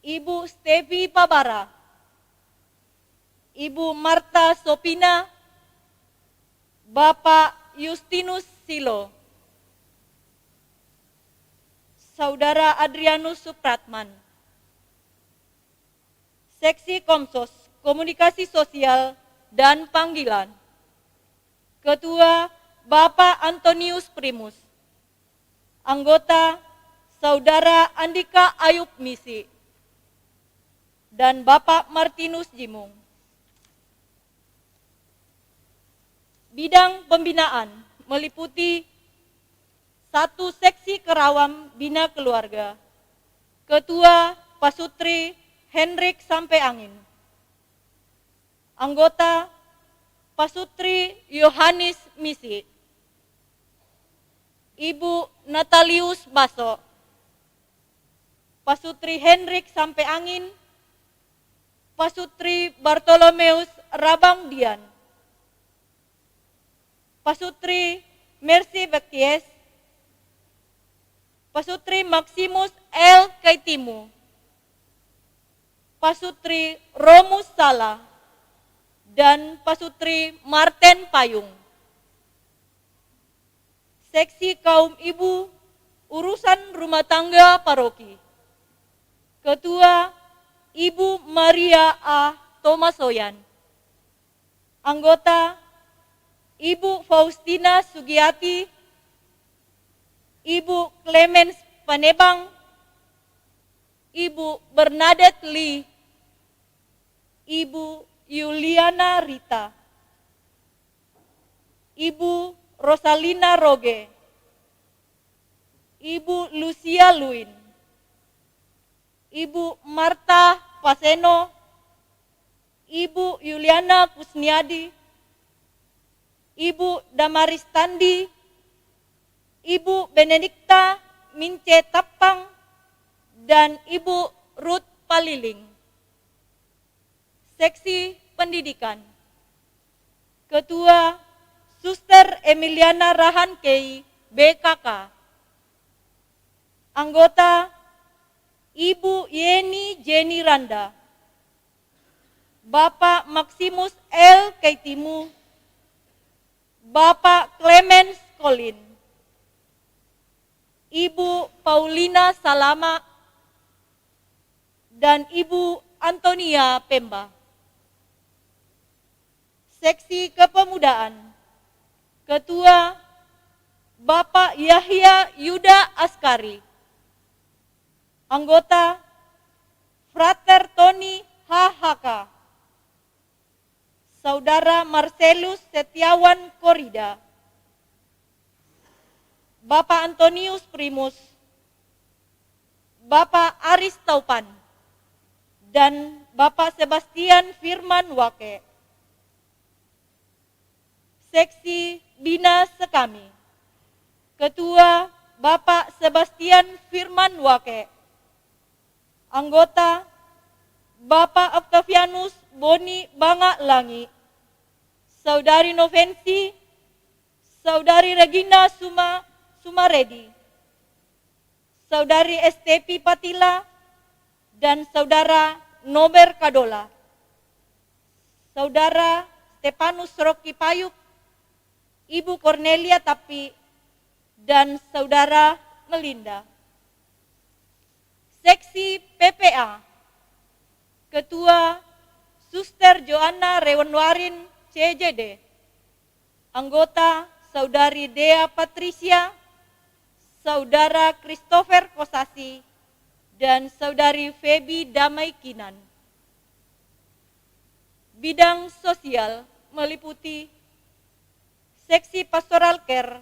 Ibu Stevi Pabara, Ibu Marta Sopina, Bapak Justinus Silo, Saudara Adrianus Supratman. Seksi Komsos, Komunikasi Sosial dan Panggilan, Ketua Bapak Antonius Primus, anggota Saudara Andika Ayub Misi, dan Bapak Martinus Jimung. Bidang pembinaan meliputi 1 seksi kerawam bina keluarga, Ketua Pasutri Hendrik Sampai Angin, anggota Pasutri Yohanes Misi, Ibu Natalius Baso, Pasutri Hendrik Sampai Angin, Pasutri Bartolomeus Rabang Dian, Pasutri Mercy Bekties, Pasutri Maximus L. Kaitimu, Pasutri Romus Sala, dan Pasutri Marten Payung. Seksi kaum ibu urusan rumah tangga paroki, Ketua Ibu Maria A. Tomasoyan, anggota Ibu Faustina Sugiyati, Ibu Clemens Panebang, Ibu Bernadette Lee, Ibu Yuliana Rita, Ibu Rosalina Roge, Ibu Lucia Luin, Ibu Marta Paseno, Ibu Yuliana Kusniadi, Ibu Damaris Tandi, Ibu Benedikta Mince Tapang, dan Ibu Ruth Paliling. Seksi pendidikan, Ketua Suster Emiliana Rahankei BKK, anggota Ibu Yeni Jenny Randa, Bapak Maximus L. Kaitimu, Bapak Clemens Colin, Ibu Paulina Salama, dan Ibu Antonia Pemba. Seksi kepemudaan, Ketua Bapak Yahya Yuda Askari, anggota Frater Tony HHK, Saudara Marcelus Setiawan Korida, Bapak Antonius Primus, Bapak Aris Taupan, dan Bapak Sebastian Firman Wake. Seksi Bina Sekami, Ketua Bapak Sebastian Firman Wake, anggota Bapak Octavianus Boni Banga Langi, Saudari Novensi, Saudari Regina Sumaredi, Saudari Estepi Patila, dan Saudara Nober Kadola, Saudara Stepanus Rocky Payuk, Ibu Cornelia Tapi, dan Saudara Melinda. Seksi PPA, Ketua Suster Joanna Rewanwarin CJD, anggota Saudari Dea Patricia, Saudara Christopher Kosasi, dan Saudari Feby Damaikinan. Bidang sosial meliputi Seksi Pastoral Care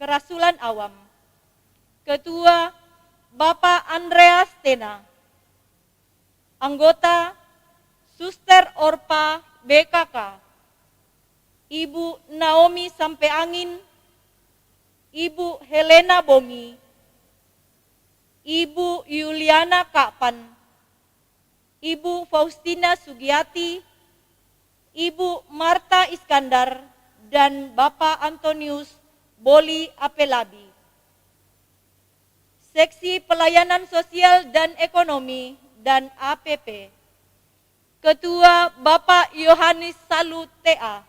Kerasulan Awam, Ketua Bapak Andreas Tena, anggota Suster Orpa BKK, Ibu Naomi Sampeangin, Ibu Helena Bongi, Ibu Yuliana Kakpan, Ibu Faustina Sugiyati, Ibu Marta Iskandar, dan Bapak Antonius Boli Apelabi. Seksi Pelayanan Sosial dan Ekonomi dan APP, Ketua Bapak Yohanes Salu TA,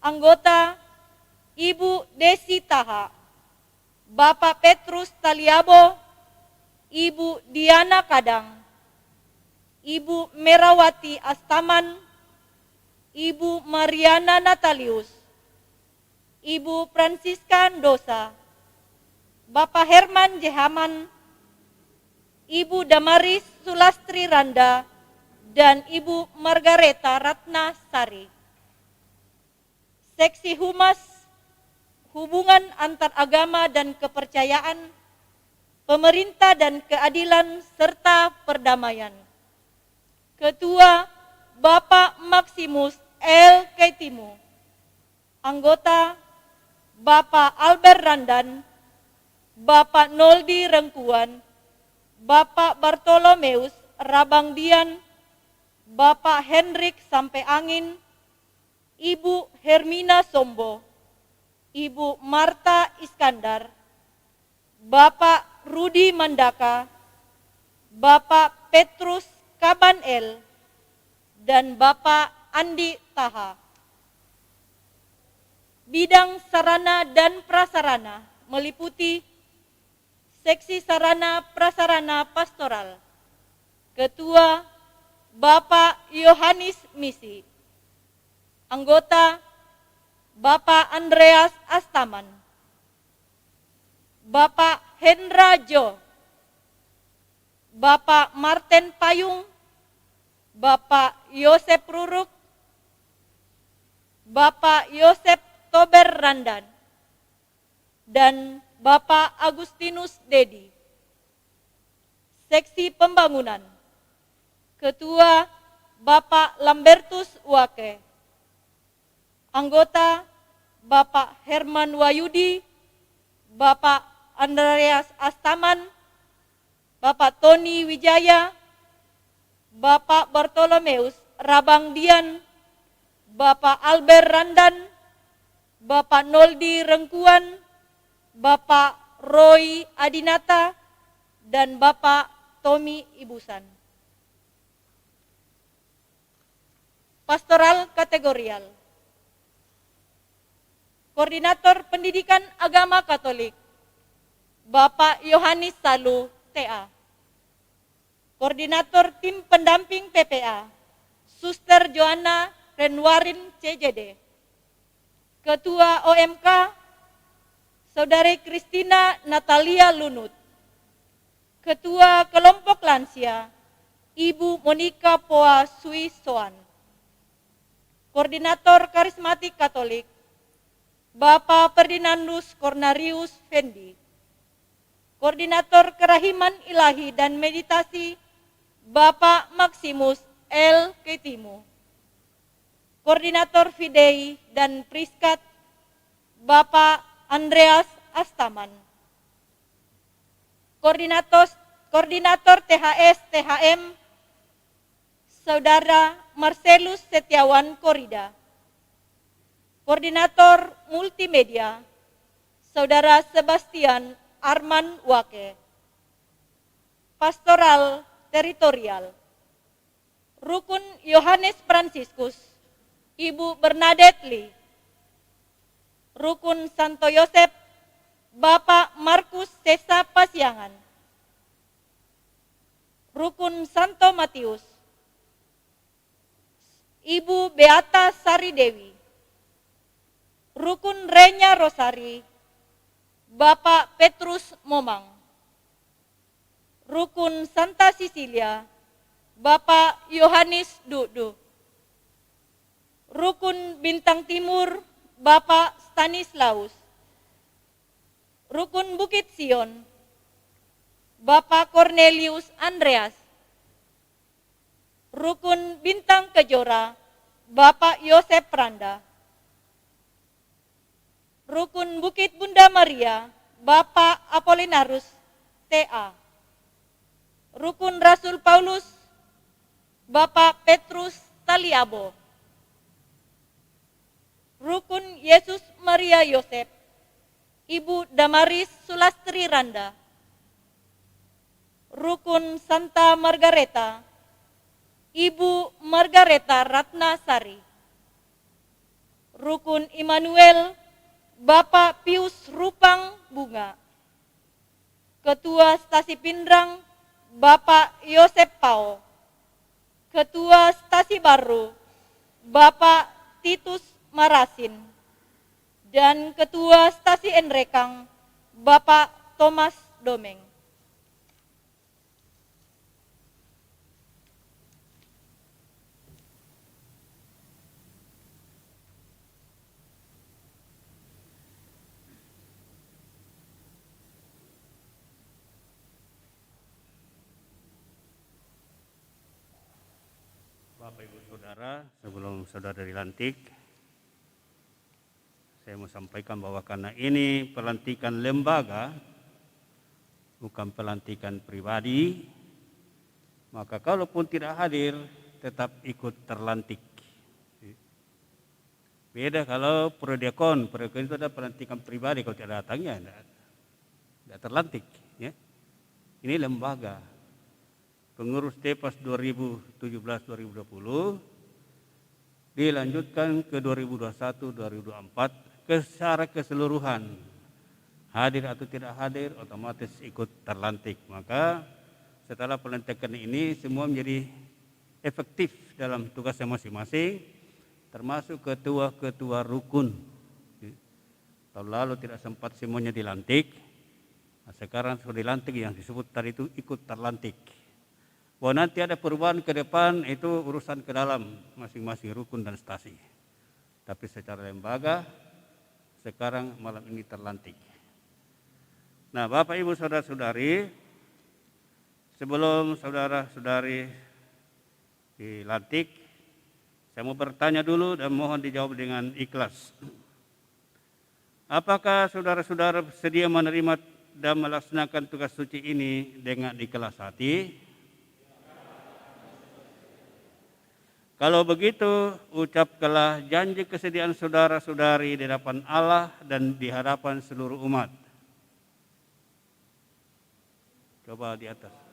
anggota Ibu Desi Taha, Bapak Petrus Taliabo, Ibu Diana Kadang, Ibu Merawati Astaman, Ibu Mariana Natalius, Ibu Francisca Dosa, Bapak Herman Jehaman, Ibu Damaris Sulastri Randa, dan Ibu Margareta Ratna Sari. Seksi Humas, Hubungan Antar Agama dan Kepercayaan, Pemerintah dan Keadilan serta Perdamaian, Ketua Bapak Maximus L. Keitimu, anggota Bapak Albert Randan, Bapak Noldi Rengkuan, Bapak Bartolomeus Rabangdian, Bapak Hendrik Sampeangin, Ibu Hermina Sombo, Ibu Marta Iskandar, Bapak Rudi Mandaka, Bapak Petrus Kabanel, dan Bapak Andi Taha. Bidang sarana dan prasarana meliputi Seksi Sarana Prasarana Pastoral, Ketua Bapak Yohanes Misi, anggota Bapak Andreas Astaman, Bapak Hendra Jo, Bapak Martin Payung, Bapak Yosep Ruruk, Bapak Yosep Tober Randan, dan Bapak Agustinus Dedi. Seksi Pembangunan, Ketua Bapak Lambertus Wake, anggota Bapak Herman Wayudi, Bapak Andreas Astaman, Bapak Tony Wijaya, Bapak Bartolomeus Rabangdian, Bapak Albert Randan, Bapak Noldi Rengkuan, Bapak Roy Adinata, dan Bapak Tommy Ibusan. Pastoral Kategorial, Koordinator Pendidikan Agama Katolik, Bapak Yohanes Salu, TA. Koordinator Tim Pendamping PPA, Suster Joanna Renwarin CJD. Ketua OMK, Saudari Kristina Natalia Lunut. Ketua Kelompok Lansia, Ibu Monika Poa Suisoan. Koordinator Karismatik Katolik, Bapak Ferdinandus Cornarius Fendi. Koordinator Kerahiman Ilahi dan Meditasi, Bapak Maximus L. Keitimu. Koordinator Fidei dan Priskat, Bapak Andreas Astaman. Koordinator THS THM, Saudara Marcelus Setiawan Korida. Koordinator Multimedia, Saudara Sebastian Arman Wake. Pastoral Teritorial, Rukun Yohanes Fransiskus, Ibu Bernadette Lee. Rukun Santo Yosep, Bapak Markus Sesa Pasiangan. Rukun Santo Matius, Ibu Beata Sari Dewi. Rukun Renya Rosari, Bapak Petrus Momang. Rukun Santa Sisilia, Bapak Yohanes Dudu. Rukun Bintang Timur, Bapak Stanislaus. Rukun Bukit Sion, Bapak Cornelius Andreas. Rukun Bintang Kejora, Bapak Yosep Randa. Rukun Bukit Bunda Maria, Bapak Apolinarus TA. Rukun Rasul Paulus, Bapak Petrus Taliabo. Rukun Yesus Maria Yosep, Ibu Damaris Sulastri Randa. Rukun Santa Margareta, Ibu Margareta Ratnasari. Rukun Immanuel, Bapak Pius Rupang Bunga. Ketua Stasi Pindrang, Bapak Yosep Pao. Ketua Stasi Baru, Bapak Titus Marasin. Dan Ketua Stasi Enrekang, Bapak Thomas Domeng. Bapak Ibu Saudara, sebelum saudara dilantik, saya mau sampaikan bahwa karena ini pelantikan lembaga, bukan pelantikan pribadi, maka kalaupun tidak hadir, tetap ikut terlantik. Beda kalau prodiakon itu ada pelantikan pribadi, kalau tidak datangnya tidak terlantik. Ya. Ini lembaga. Pengurus Depas 2017-2020 dilanjutkan ke 2021-2024 secara keseluruhan. Hadir atau tidak hadir otomatis ikut terlantik. Maka setelah pelantikan ini semua menjadi efektif dalam tugasnya masing-masing, termasuk ketua-ketua rukun. Tahun lalu tidak sempat semuanya dilantik, nah sekarang sudah dilantik, yang disebut tadi itu ikut terlantik. Bahwa nanti ada perubahan ke depan itu urusan ke dalam masing-masing rukun dan stasi. Tapi secara lembaga sekarang malam ini terlantik. Nah, Bapak Ibu Saudara-saudari, sebelum saudara-saudari dilantik, saya mau bertanya dulu dan mohon dijawab dengan ikhlas. Apakah saudara-saudara bersedia menerima dan melaksanakan tugas suci ini dengan ikhlas hati? Kalau begitu, ucapkanlah janji kesediaan saudara-saudari di hadapan Allah dan di hadapan seluruh umat. Coba di atas.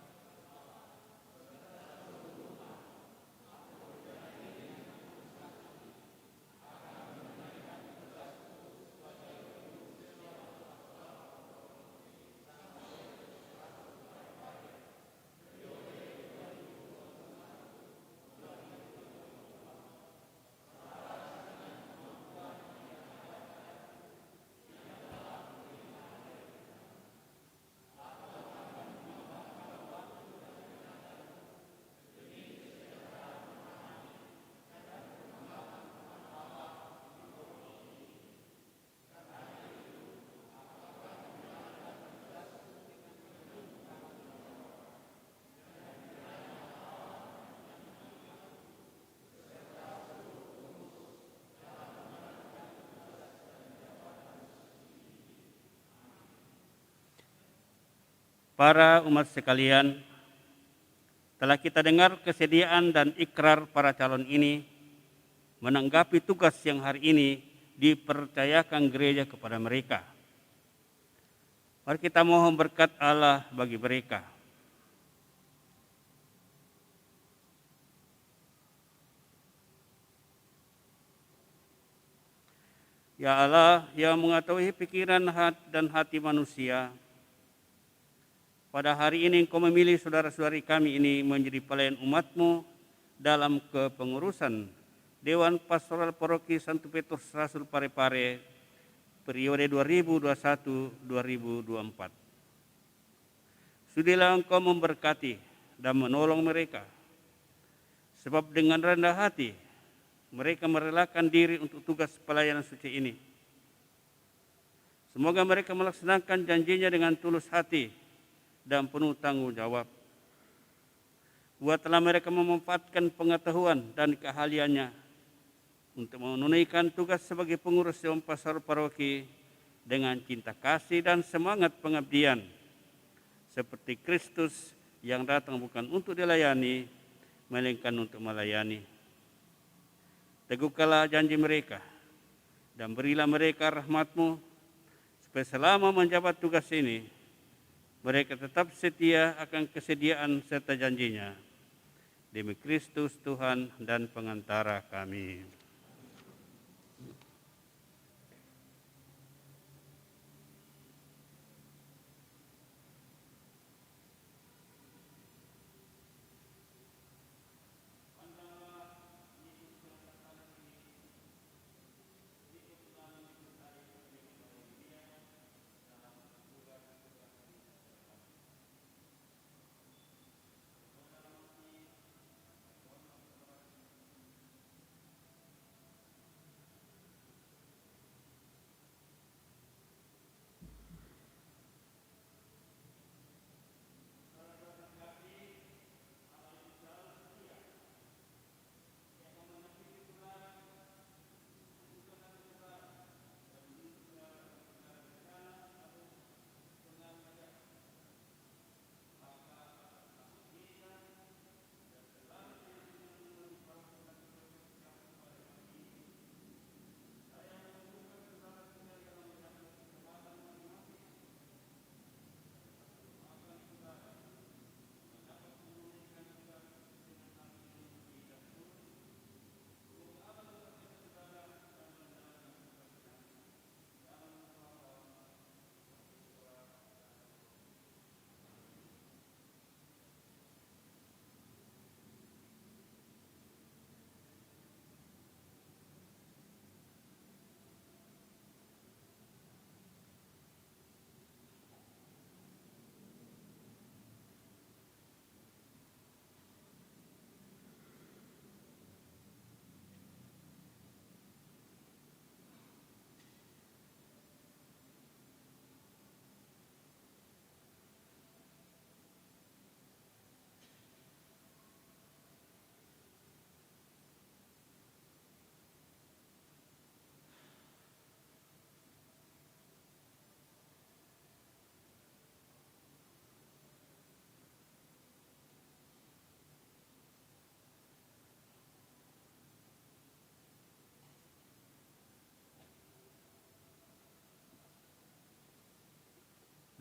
Para umat sekalian, telah kita dengar kesediaan dan ikrar para calon ini menanggapi tugas yang hari ini dipercayakan gereja kepada mereka. Mari kita mohon berkat Allah bagi mereka. Ya Allah yang mengetahui pikiran dan hati manusia, pada hari ini Engkau memilih saudara-saudari kami ini menjadi pelayan umat-Mu dalam kepengurusan Dewan Pastoral Paroki Santo Petrus Rasul Parepare periode 2021-2024. Sudilah Engkau memberkati dan menolong mereka, sebab dengan rendah hati mereka merelakan diri untuk tugas pelayanan suci ini. Semoga mereka melaksanakan janjinya dengan tulus hati dan penuh tanggung jawab. Buatlah mereka memanfaatkan pengetahuan dan keahliannya untuk menunaikan tugas sebagai pengurus Dewan Pastoral Paroki dengan cinta kasih dan semangat pengabdian, seperti Kristus yang datang bukan untuk dilayani, melainkan untuk melayani. Teguhkanlah janji mereka dan berilah mereka rahmat-Mu, supaya selama menjabat tugas ini, mereka tetap setia akan kesediaan serta janjinya. Demi Kristus Tuhan dan pengantara kami.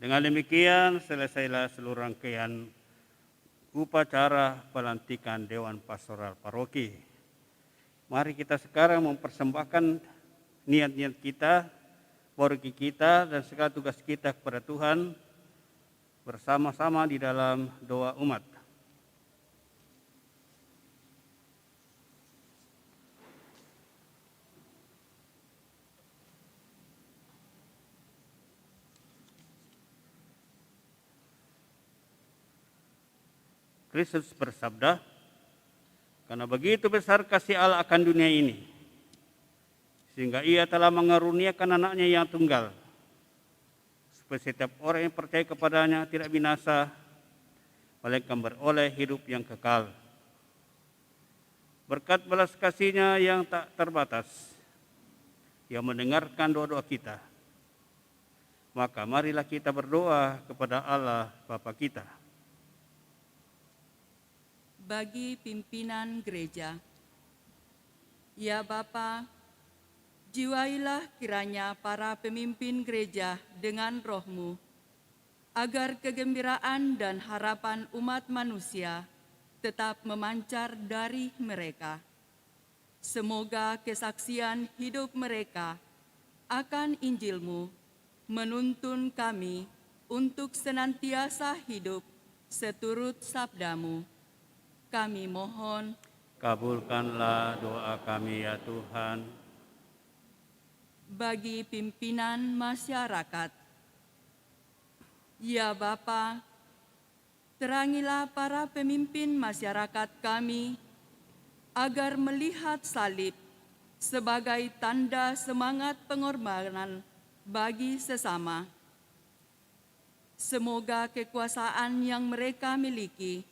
Dengan demikian selesailah seluruh rangkaian upacara pelantikan Dewan Pastoral Paroki. Mari kita sekarang mempersembahkan niat-niat kita, paroki kita, dan segala tugas kita kepada Tuhan bersama-sama di dalam doa umat. Kristus bersabda, karena begitu besar kasih Allah akan dunia ini, sehingga Ia telah mengaruniakan anaknya yang tunggal, supaya setiap orang yang percaya kepadanya tidak binasa, melainkan beroleh hidup yang kekal. Berkat belas kasih-Nya yang tak terbatas, yang mendengarkan doa-doa kita, maka marilah kita berdoa kepada Allah Bapa kita. Bagi pimpinan gereja, ya Bapa, jiwailah kiranya para pemimpin gereja dengan roh-Mu, agar kegembiraan dan harapan umat manusia tetap memancar dari mereka. Semoga kesaksian hidup mereka akan Injil-Mu, menuntun kami untuk senantiasa hidup seturut sabda-Mu. Kami mohon, Kabulkanlah doa kami ya Tuhan. bagi pimpinan masyarakat. Ya Bapa, terangilah para pemimpin masyarakat kami agar melihat salib sebagai tanda semangat pengorbanan bagi sesama. Semoga kekuasaan yang mereka miliki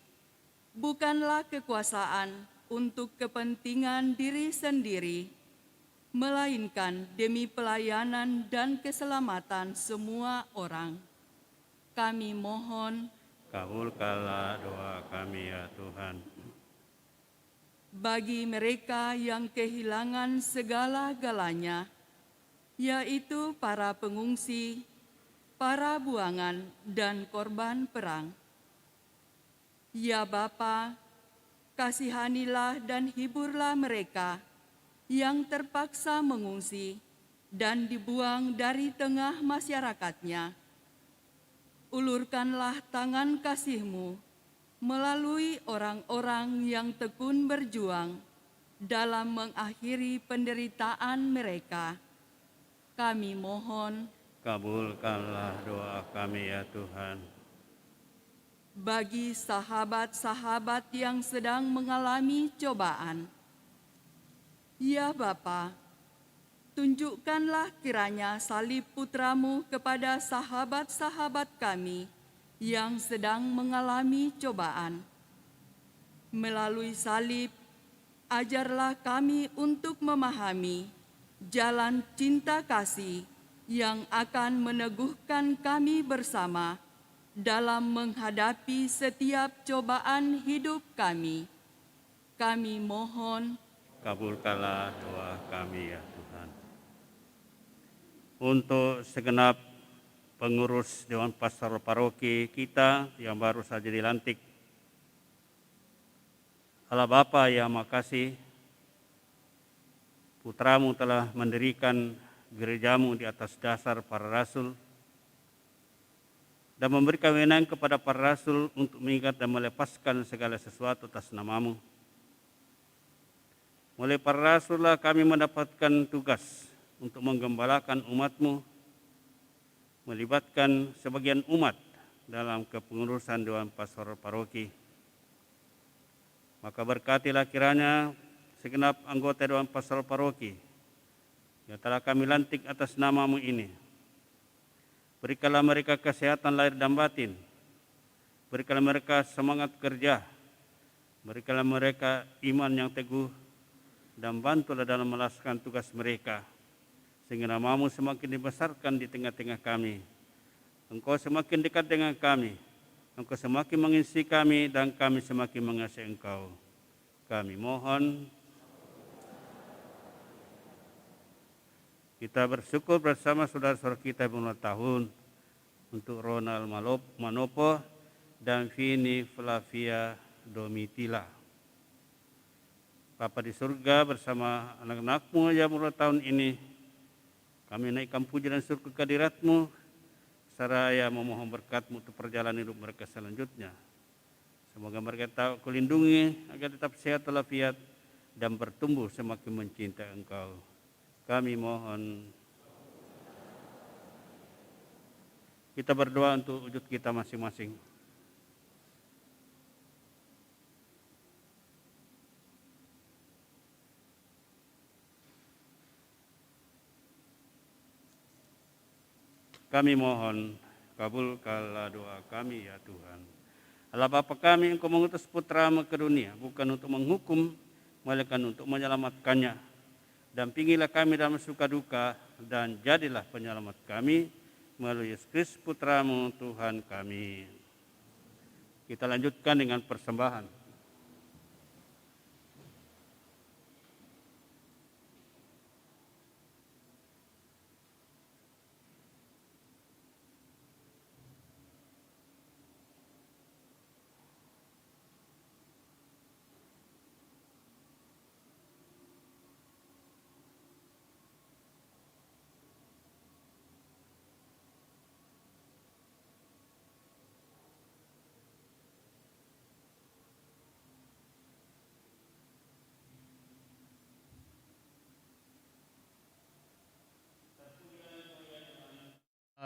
bukanlah kekuasaan untuk kepentingan diri sendiri, melainkan demi pelayanan dan keselamatan semua orang. Kami mohon, Kabulkanlah doa kami ya Tuhan. bagi mereka yang kehilangan segala-galanya, yaitu para pengungsi, para buangan, dan korban perang. Ya Bapa, kasihanilah dan hiburlah mereka yang terpaksa mengungsi dan dibuang dari tengah masyarakatnya. Ulurkanlah tangan kasih-Mu melalui orang-orang yang tekun berjuang dalam mengakhiri penderitaan mereka. Kami mohon, Kabulkanlah doa kami ya Tuhan. bagi sahabat-sahabat yang sedang mengalami cobaan. Ya Bapa, tunjukkanlah kiranya salib Putra-Mu kepada sahabat-sahabat kami yang sedang mengalami cobaan. Melalui salib, ajarlah kami untuk memahami jalan cinta kasih yang akan meneguhkan kami bersama dalam menghadapi setiap cobaan hidup kami. Kami mohon, Kabulkanlah doa kami ya Tuhan. Untuk segenap pengurus Dewan Pastoral Paroki kita yang baru saja dilantik, Allah Bapa yang makasih, Putra-Mu telah mendirikan gereja-Mu di atas dasar para rasul dan memberikan wewenang kepada para rasul untuk mengikat dan melepaskan segala sesuatu atas nama-Mu. Mulai para rasul lah kami mendapatkan tugas untuk menggembalakan umat-Mu, melibatkan sebagian umat dalam kepengurusan Dewan Pastoral Paroki. Maka berkatilah kiranya segenap anggota Dewan Pastoral Paroki yang telah kami lantik atas nama-Mu ini. Berikanlah mereka kesehatan lahir dan batin, berikanlah mereka semangat kerja, berikanlah mereka iman yang teguh, dan bantulah dalam melaksanakan tugas mereka, sehingga nama-Mu semakin dibesarkan di tengah-tengah kami. Engkau semakin dekat dengan kami, Engkau semakin mengisi kami, dan kami semakin mengasihi Engkau. Kami mohon, kita bersyukur bersama saudara-saudara kita yang berulang tahun untuk Ronald Manopo dan Vini Flavia Domitila. Bapa di surga, bersama anak-anak-Mu yang berulang tahun ini, kami naikkan puji dan syukur kehadirat-Mu, seraya memohon berkat-Mu untuk perjalanan hidup mereka selanjutnya. Semoga mereka tahu Kau lindungi agar tetap sehat walafiat dan bertumbuh semakin mencintai Engkau. Kami mohon, kita berdoa untuk wujud kita masing-masing. Kami mohon, kabulkanlah doa kami ya Tuhan. Allah Bapa kami, Engkau mengutus Putra-Mu ke dunia, bukan untuk menghukum, melainkan untuk menyelamatkannya. Dampingilah kami dalam suka duka, dan jadilah penyelamat kami, melalui Yesus Kristus Putra-Mu Tuhan kami. Kita lanjutkan dengan persembahan.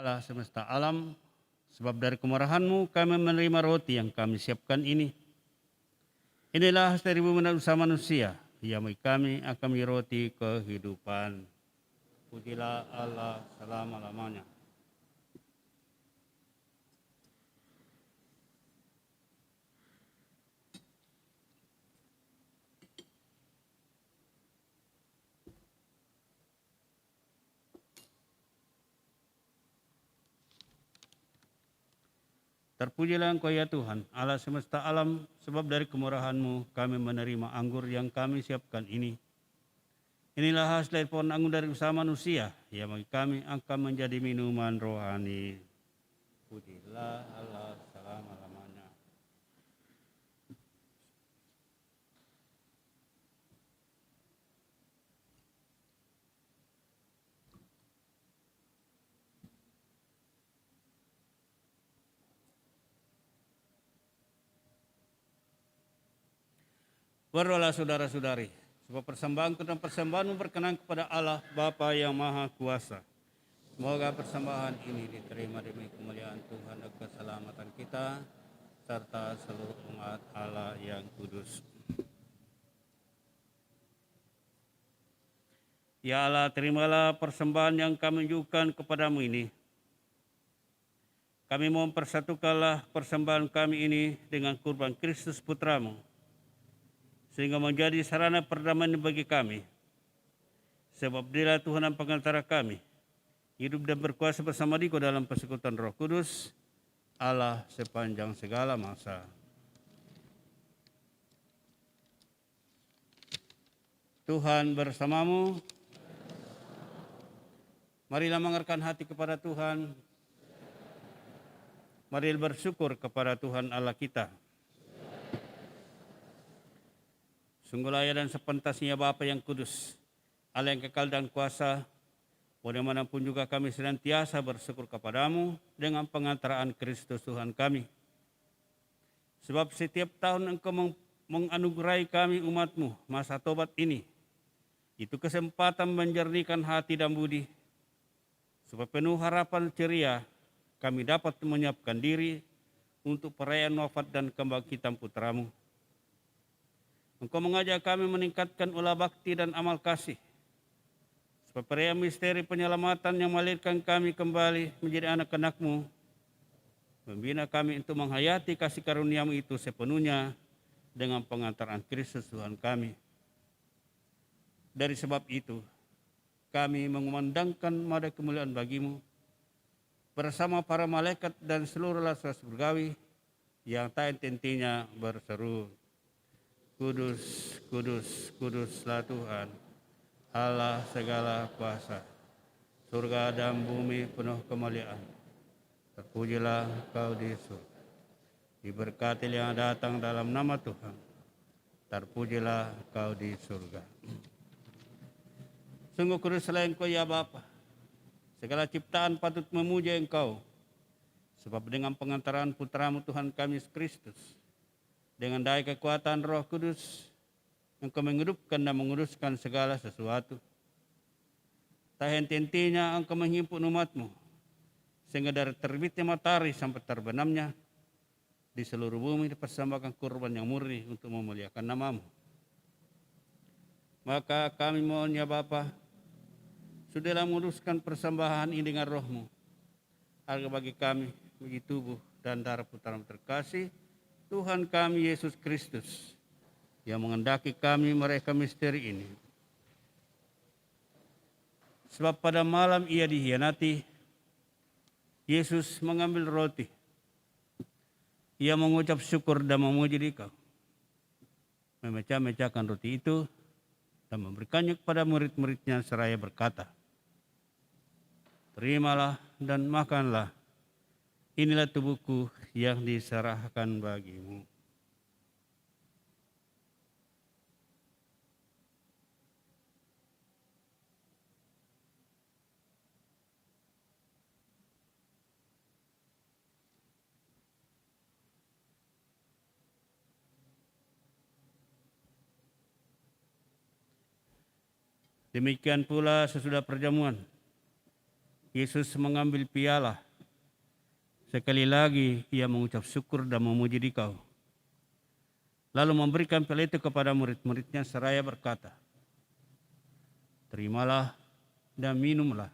Allah semesta alam, sebab dari kemurahan-Mu kami menerima roti yang kami siapkan ini. Inilah dari bumi dan usaha manusia, yang bagi kami akan menjadi roti kehidupan. Pujilah Allah selama-lamanya. Terpujilah Engkau ya Tuhan, Allah semesta alam, sebab dari kemurahan-Mu kami menerima anggur yang kami siapkan ini. Inilah hasil dari pohon anggur dari usaha manusia, yang bagi kami akan menjadi minuman rohani. Pujilah Allah selama-lamanya. Berdoalah saudara-saudari, sebab persembahanku dan persembahanmu berkenan kepada Allah Bapa yang Maha Kuasa. Semoga persembahan ini diterima demi kemuliaan Tuhan dan keselamatan kita, serta seluruh umat Allah yang kudus. Ya Allah, terimalah persembahan yang kami ajukan kepadamu ini. Kami mohon persatukanlah persembahan kami ini dengan kurban Kristus Putramu, sehingga menjadi sarana perdamaian bagi kami. Sebab Dialah Tuhan dan pengantara kami, hidup dan berkuasa bersama Dikau dalam persekutuan Roh Kudus, Allah sepanjang segala masa. Tuhan bersamamu. Marilah mengerahkan hati kepada Tuhan. Marilah bersyukur kepada Tuhan Allah kita. Sungguh layak dan sepantasnya Bapa yang kudus, Allah yang kekal dan kuasa, bagaimanapun juga kami senantiasa bersyukur kepadamu dengan pengantaraan Kristus Tuhan kami. Sebab setiap tahun Engkau menganugerahi kami umat-Mu masa tobat ini. Itu kesempatan menjernihkan hati dan budi. Sebab penuh harapan ceria, kami dapat menyiapkan diri untuk perayaan wafat dan kebangkitan Putra-Mu. Engkau mengajak kami meningkatkan ulah bakti dan amal kasih. Sebab perayaan misteri penyelamatan yang melahirkan kami kembali menjadi anak-anak-Mu, membina kami untuk menghayati kasih karunia-Mu itu sepenuhnya dengan pengantaran Kristus Tuhan kami. Dari sebab itu, kami mengumandangkan mada kemuliaan bagi-Mu bersama para malaikat dan seluruh rasul surgawi yang tak henti-hentinya berseru, Kudus, kudus, kuduslah Tuhan, Allah segala kuasa. Surga dan bumi penuh kemuliaan. Terpujilah Kau di surga. Diberkati yang datang dalam nama Tuhan. Terpujilah Kau di surga. Sungguh kuduslah Engkau ya Bapa. Segala ciptaan patut memuja Engkau. Sebab dengan pengantaran Putra-Mu Tuhan kami Yesus Kristus, dengan daya kekuatan Roh Kudus, Engkau menghidupkan dan menguruskan segala sesuatu. Tak henti-hentinya Engkau menghimpun umat-Mu, sehingga dari terbitnya matahari sampai terbenamnya, di seluruh bumi dipersembahkan kurban yang murni untuk memuliakan nama-Mu. Maka kami mohon ya Bapa, sudahlah menguruskan persembahan ini dengan Roh-Mu, agar bagi kami, bagi tubuh dan darah Putra-Mu terkasih, Tuhan kami Yesus Kristus, yang mengendaki kami mereka misteri ini. Sebab pada malam Ia dihianati, Yesus mengambil roti. Ia mengucap syukur dan memuji Dikau, memecah-mecahkan roti itu dan memberikannya kepada murid-muridnya seraya berkata, terimalah dan makanlah. Inilah tubuhku yang diserahkan bagimu. Demikian pula sesudah perjamuan, Yesus mengambil piala. Sekali lagi ia mengucap syukur dan memuji Dikau. Lalu memberikan piala itu kepada murid-muridnya seraya berkata, "Terimalah dan minumlah.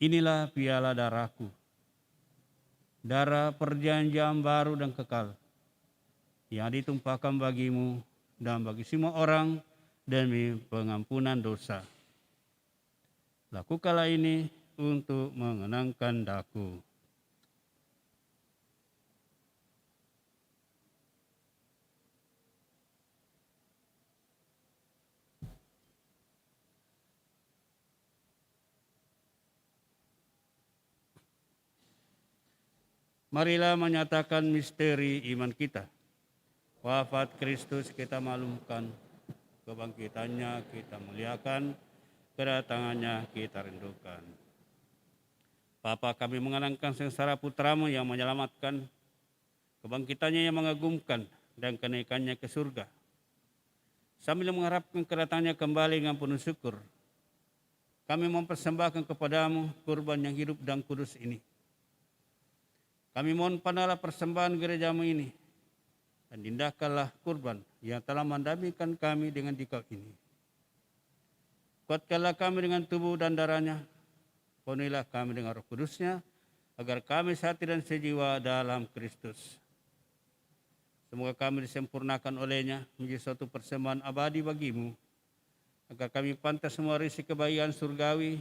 Inilah piala darahku, darah perjanjian baru dan kekal, yang ditumpahkan bagimu dan bagi semua orang demi pengampunan dosa. Lakukanlah ini untuk mengenangkan daku." Marilah menyatakan misteri iman kita. Wafat Kristus kita maklumkan, kebangkitannya kita muliakan, kedatangannya kita rindukan. Bapa, kami mengenangkan sengsara putramu yang menyelamatkan, kebangkitannya yang mengagumkan, dan kenaikannya ke surga. Sambil mengharapkan kedatangannya kembali dengan penuh syukur, kami mempersembahkan kepadamu kurban yang hidup dan kudus ini. Kami mohon pandanglah persembahan gerejamu ini, dan indahkanlah kurban yang telah mendamaikan kami dengan Dikau ini. Kuatkanlah kami dengan tubuh dan darahnya, penuhilah kami dengan Roh Kudusnya, agar kami sehati dan sejiwa dalam Kristus. Semoga kami disempurnakan olehnya menjadi suatu persembahan abadi bagimu, agar kami pantas semua risi kebaikan surgawi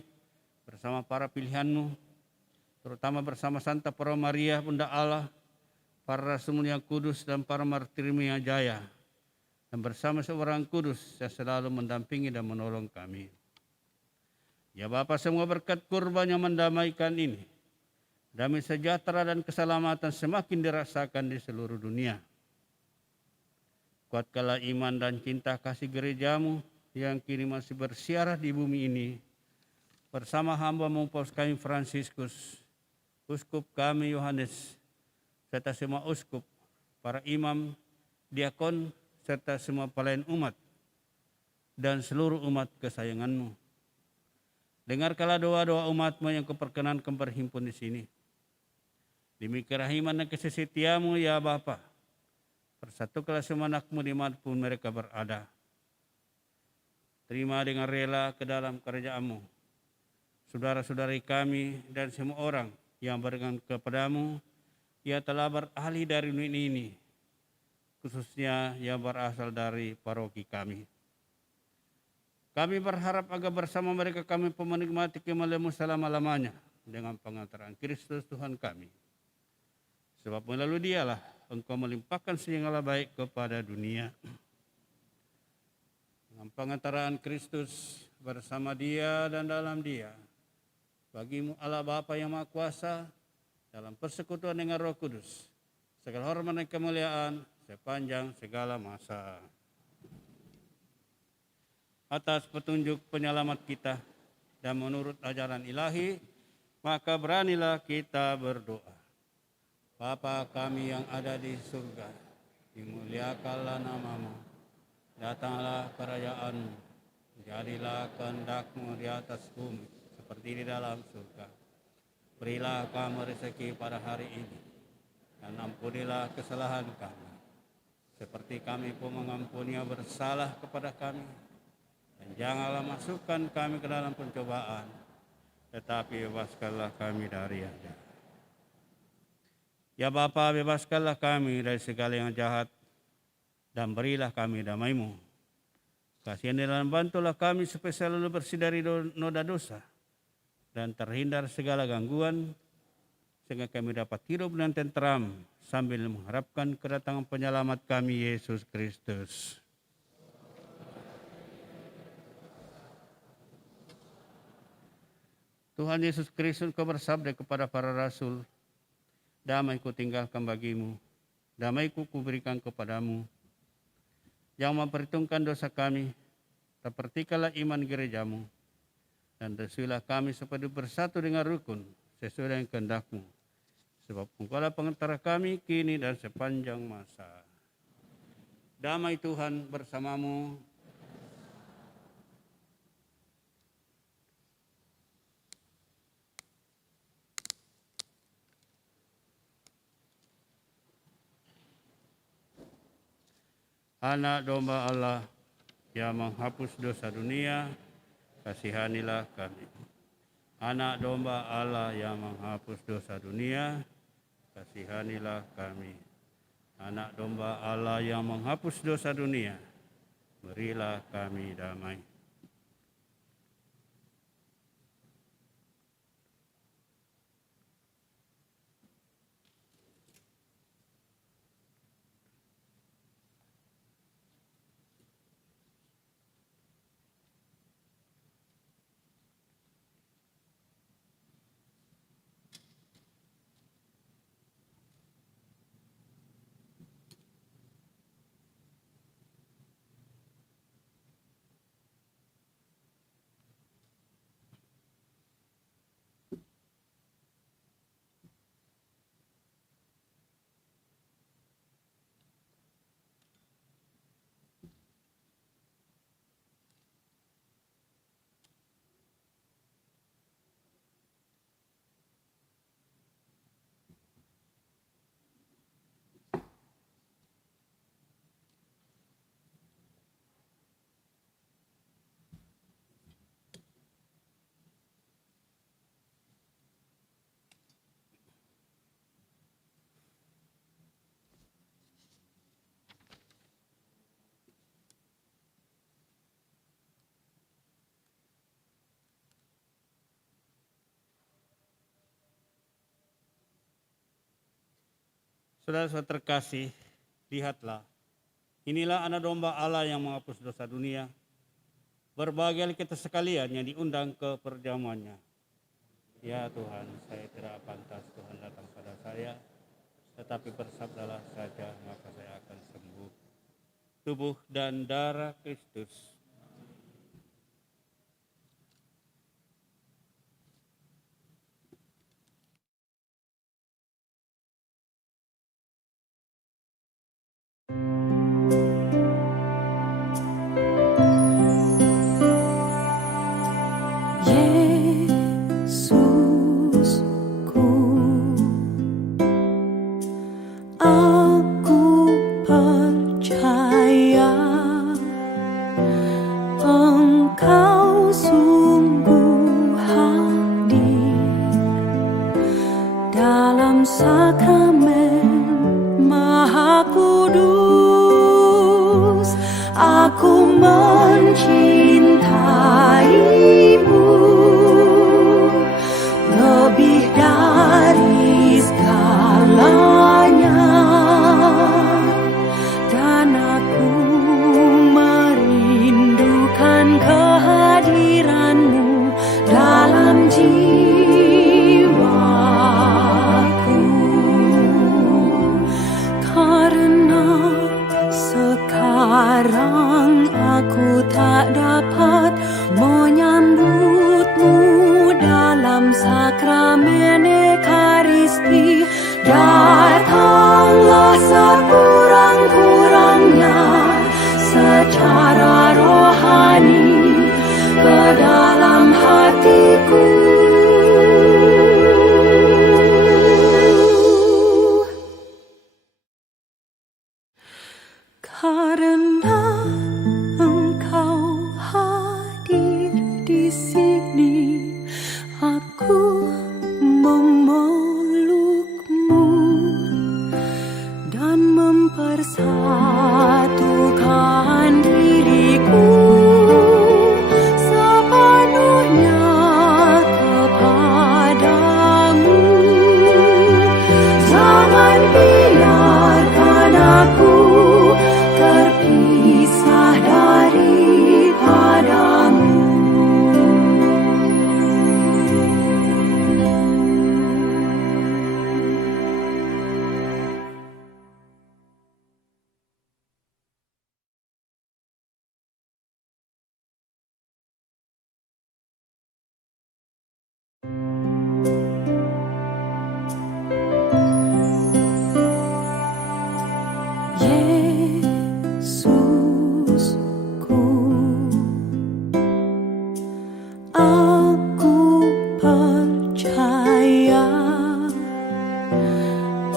bersama para pilihanmu, terutama bersama Santa Para Maria, Bunda Allah, para rasul yang kudus dan para martirmu yang jaya, dan bersama seorang kudus yang selalu mendampingi dan menolong kami. Ya Bapa, semua berkat kurban yang mendamaikan ini, damai sejahtera dan keselamatan semakin dirasakan di seluruh dunia. Kuatkanlah iman dan cinta kasih gerejamu yang kini masih bersiarah di bumi ini, bersama hamba-Mu Paus kami Fransiskus, Uskup kami Yohanes, serta semua uskup, para imam, diakon, serta semua pelayan umat, dan seluruh umat kesayangan-Mu. Dengarkanlah doa-doa umat-Mu yang Kuperkenankan berhimpun di sini. Demi kerahiman dan kasih setia-Mu ya Bapa, persatukanlah semua anak-Mu dimanapun mereka berada. Terima dengan rela ke dalam kerajaan-Mu saudara-saudari kami dan semua orang yang beriman kepadamu, yang telah beralih dari dunia ini, khususnya yang berasal dari paroki kami. Kami berharap agar bersama mereka kami menikmati kemuliaan-Mu selama-lamanya dengan pengantaran Kristus Tuhan kami. Sebab melalui Dialah Engkau melimpahkan segala baik kepada dunia. Dengan pengantaran Kristus bersama Dia dan dalam Dia, bagimu Allah Bapa yang Maha Kuasa, dalam persekutuan dengan Roh Kudus, segala hormat dan kemuliaan sepanjang segala masa. Atas petunjuk penyelamat kita dan menurut ajaran ilahi, maka beranilah kita berdoa. Bapa kami yang ada di surga, dimuliakanlah nama-Mu, datanglah kerajaan-Mu, jadilah kehendak-Mu di atas bumi seperti di dalam surga. Berilah kami rezeki pada hari ini, dan ampunilah kesalahan kami, seperti kami pun mengampuni yang bersalah kepada kami. Dan janganlah masukkan kami ke dalam pencobaan, tetapi bebaskanlah kami dari yang jahat. Ya Bapa, bebaskanlah kami dari segala yang jahat, dan berilah kami damai-Mu. Kasihani dan bantulah kami supaya selalu bersih dari noda dosa, dan terhindar segala gangguan, sehingga kami dapat hidup dengan tenteram sambil mengharapkan kedatangan penyelamat kami, Yesus Kristus. Tuhan Yesus Kristus, Kau bersabda kepada para rasul, damai Ku tinggalkan bagimu, damai Ku berikan kepadamu. Jangan memperhitungkan dosa kami, sepertikanlah iman gerejamu, dan restuilah kami supaya bersatu dengan rukun sesuai dengan kehendak-Mu. Sebab Engkaulah pengantara kami kini dan sepanjang masa. Damai Tuhan bersamamu. . Anak domba Allah yang menghapus dosa dunia, kasihanilah kami. Anak domba Allah yang menghapus dosa dunia, kasihanilah kami. Anak domba Allah yang menghapus dosa dunia, berilah kami damai. Saudara-saudara terkasih, lihatlah, inilah anak domba Allah yang menghapus dosa dunia. Berbahagialah kita sekalian yang diundang ke perjamuannya. Ya Tuhan, saya tidak pantas Tuhan datang pada saya, tetapi bersabdalah saja maka saya akan sembuh. Tubuh dan darah Kristus.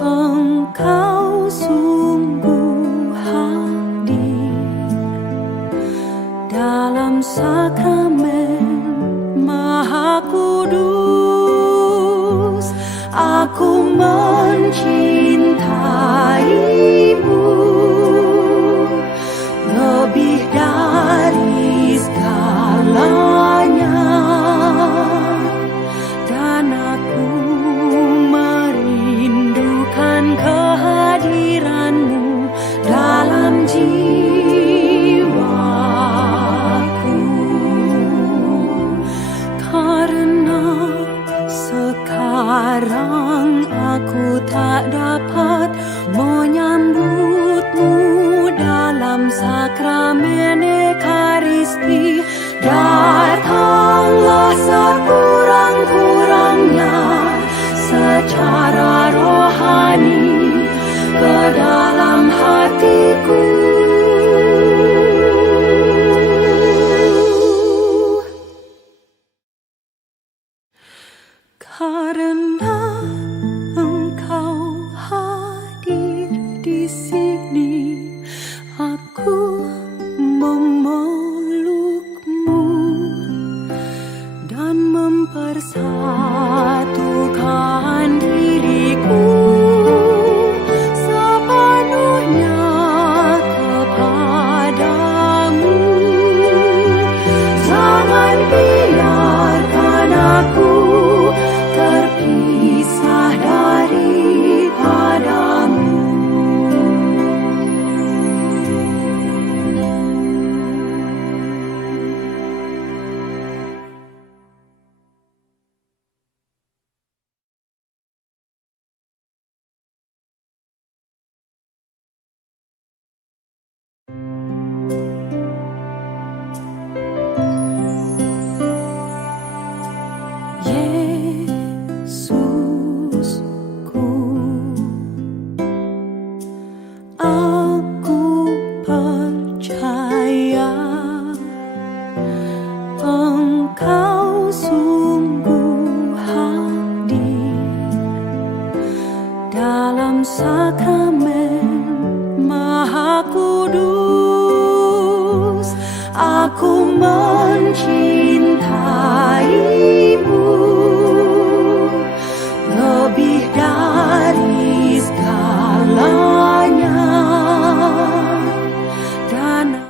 Engkau sungguh hadir. aku mencintaimu lebih dari segalanya, dan aku merindukan kehadiranmu dalam jiwaku, karena sekarang aku tak dapat menyambutmu dalam sakramen Ekaristi. Datanglah sekurang-kurangnya secara rohani ke dalam hatiku. Karena Engkau hadir di sini, aku memelukmu dan mempersatukan diriku sepenuhnya kepadamu. Jangan biarkan aku terpisah daripadamu. Yesusku, aku percaya Engkau sungguh hadir dalam sakramen Maha Kudus. Aku mencintaimu lebih dari segalanya, dan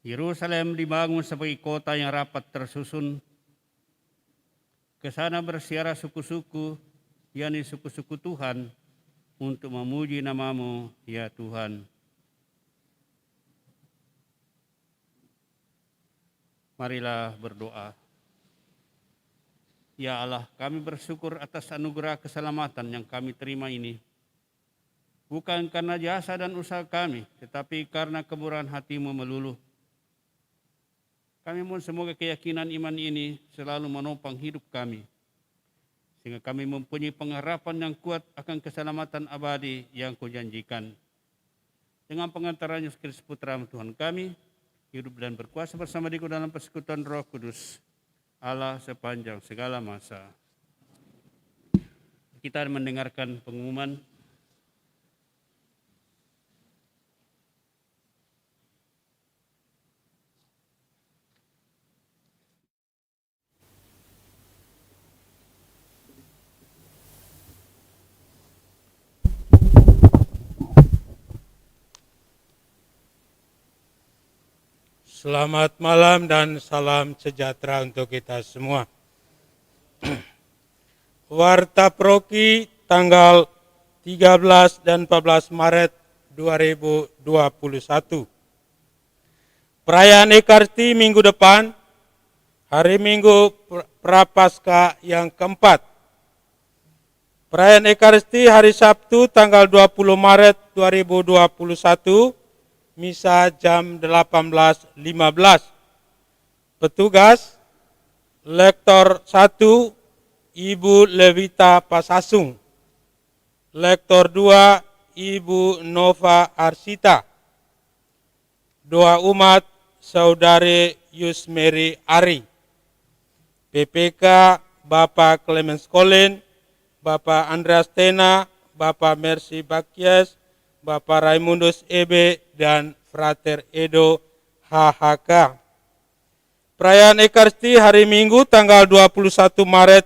Yerusalem dibangun sebagai kota yang rapat tersusun. Ke sana bersiarah suku-suku, yakni suku-suku Tuhan, untuk memuji nama-Mu, ya Tuhan. Marilah berdoa. Ya Allah, kami bersyukur atas anugerah keselamatan yang kami terima ini. Bukan karena jasa dan usaha kami, tetapi karena kemurahan hati-Mu melulu. Kami mohon semoga keyakinan iman ini selalu menopang hidup kami, sehingga kami mempunyai pengharapan yang kuat akan keselamatan abadi yang Kau janjikan. Dengan pengantaran Yesus Kristus Putra Tuhan kami, hidup dan berkuasa bersama Dia dalam persekutuan Roh Kudus, Allah sepanjang segala masa. Kita mendengarkan pengumuman. Selamat malam dan salam sejahtera untuk kita semua. Warta Proki tanggal 13 dan 14 Maret 2021. Perayaan Ekaristi minggu depan, hari Minggu Prapaskah yang keempat. Perayaan Ekaristi hari Sabtu tanggal 20 Maret 2021, Misa jam 18.15. Petugas, Lektor 1, Ibu Levita Pasasung. Lektor 2, Ibu Nova Arsita. Doa umat, Saudari Yusmeri Ari. PPK, Bapak Clemens Colin, Bapak Andreas Tena, Bapak Mercy Bakyes, Bapak Raimundus EB, dan Frater Edo HHK. Perayaan Ekaristi hari Minggu tanggal 21 Maret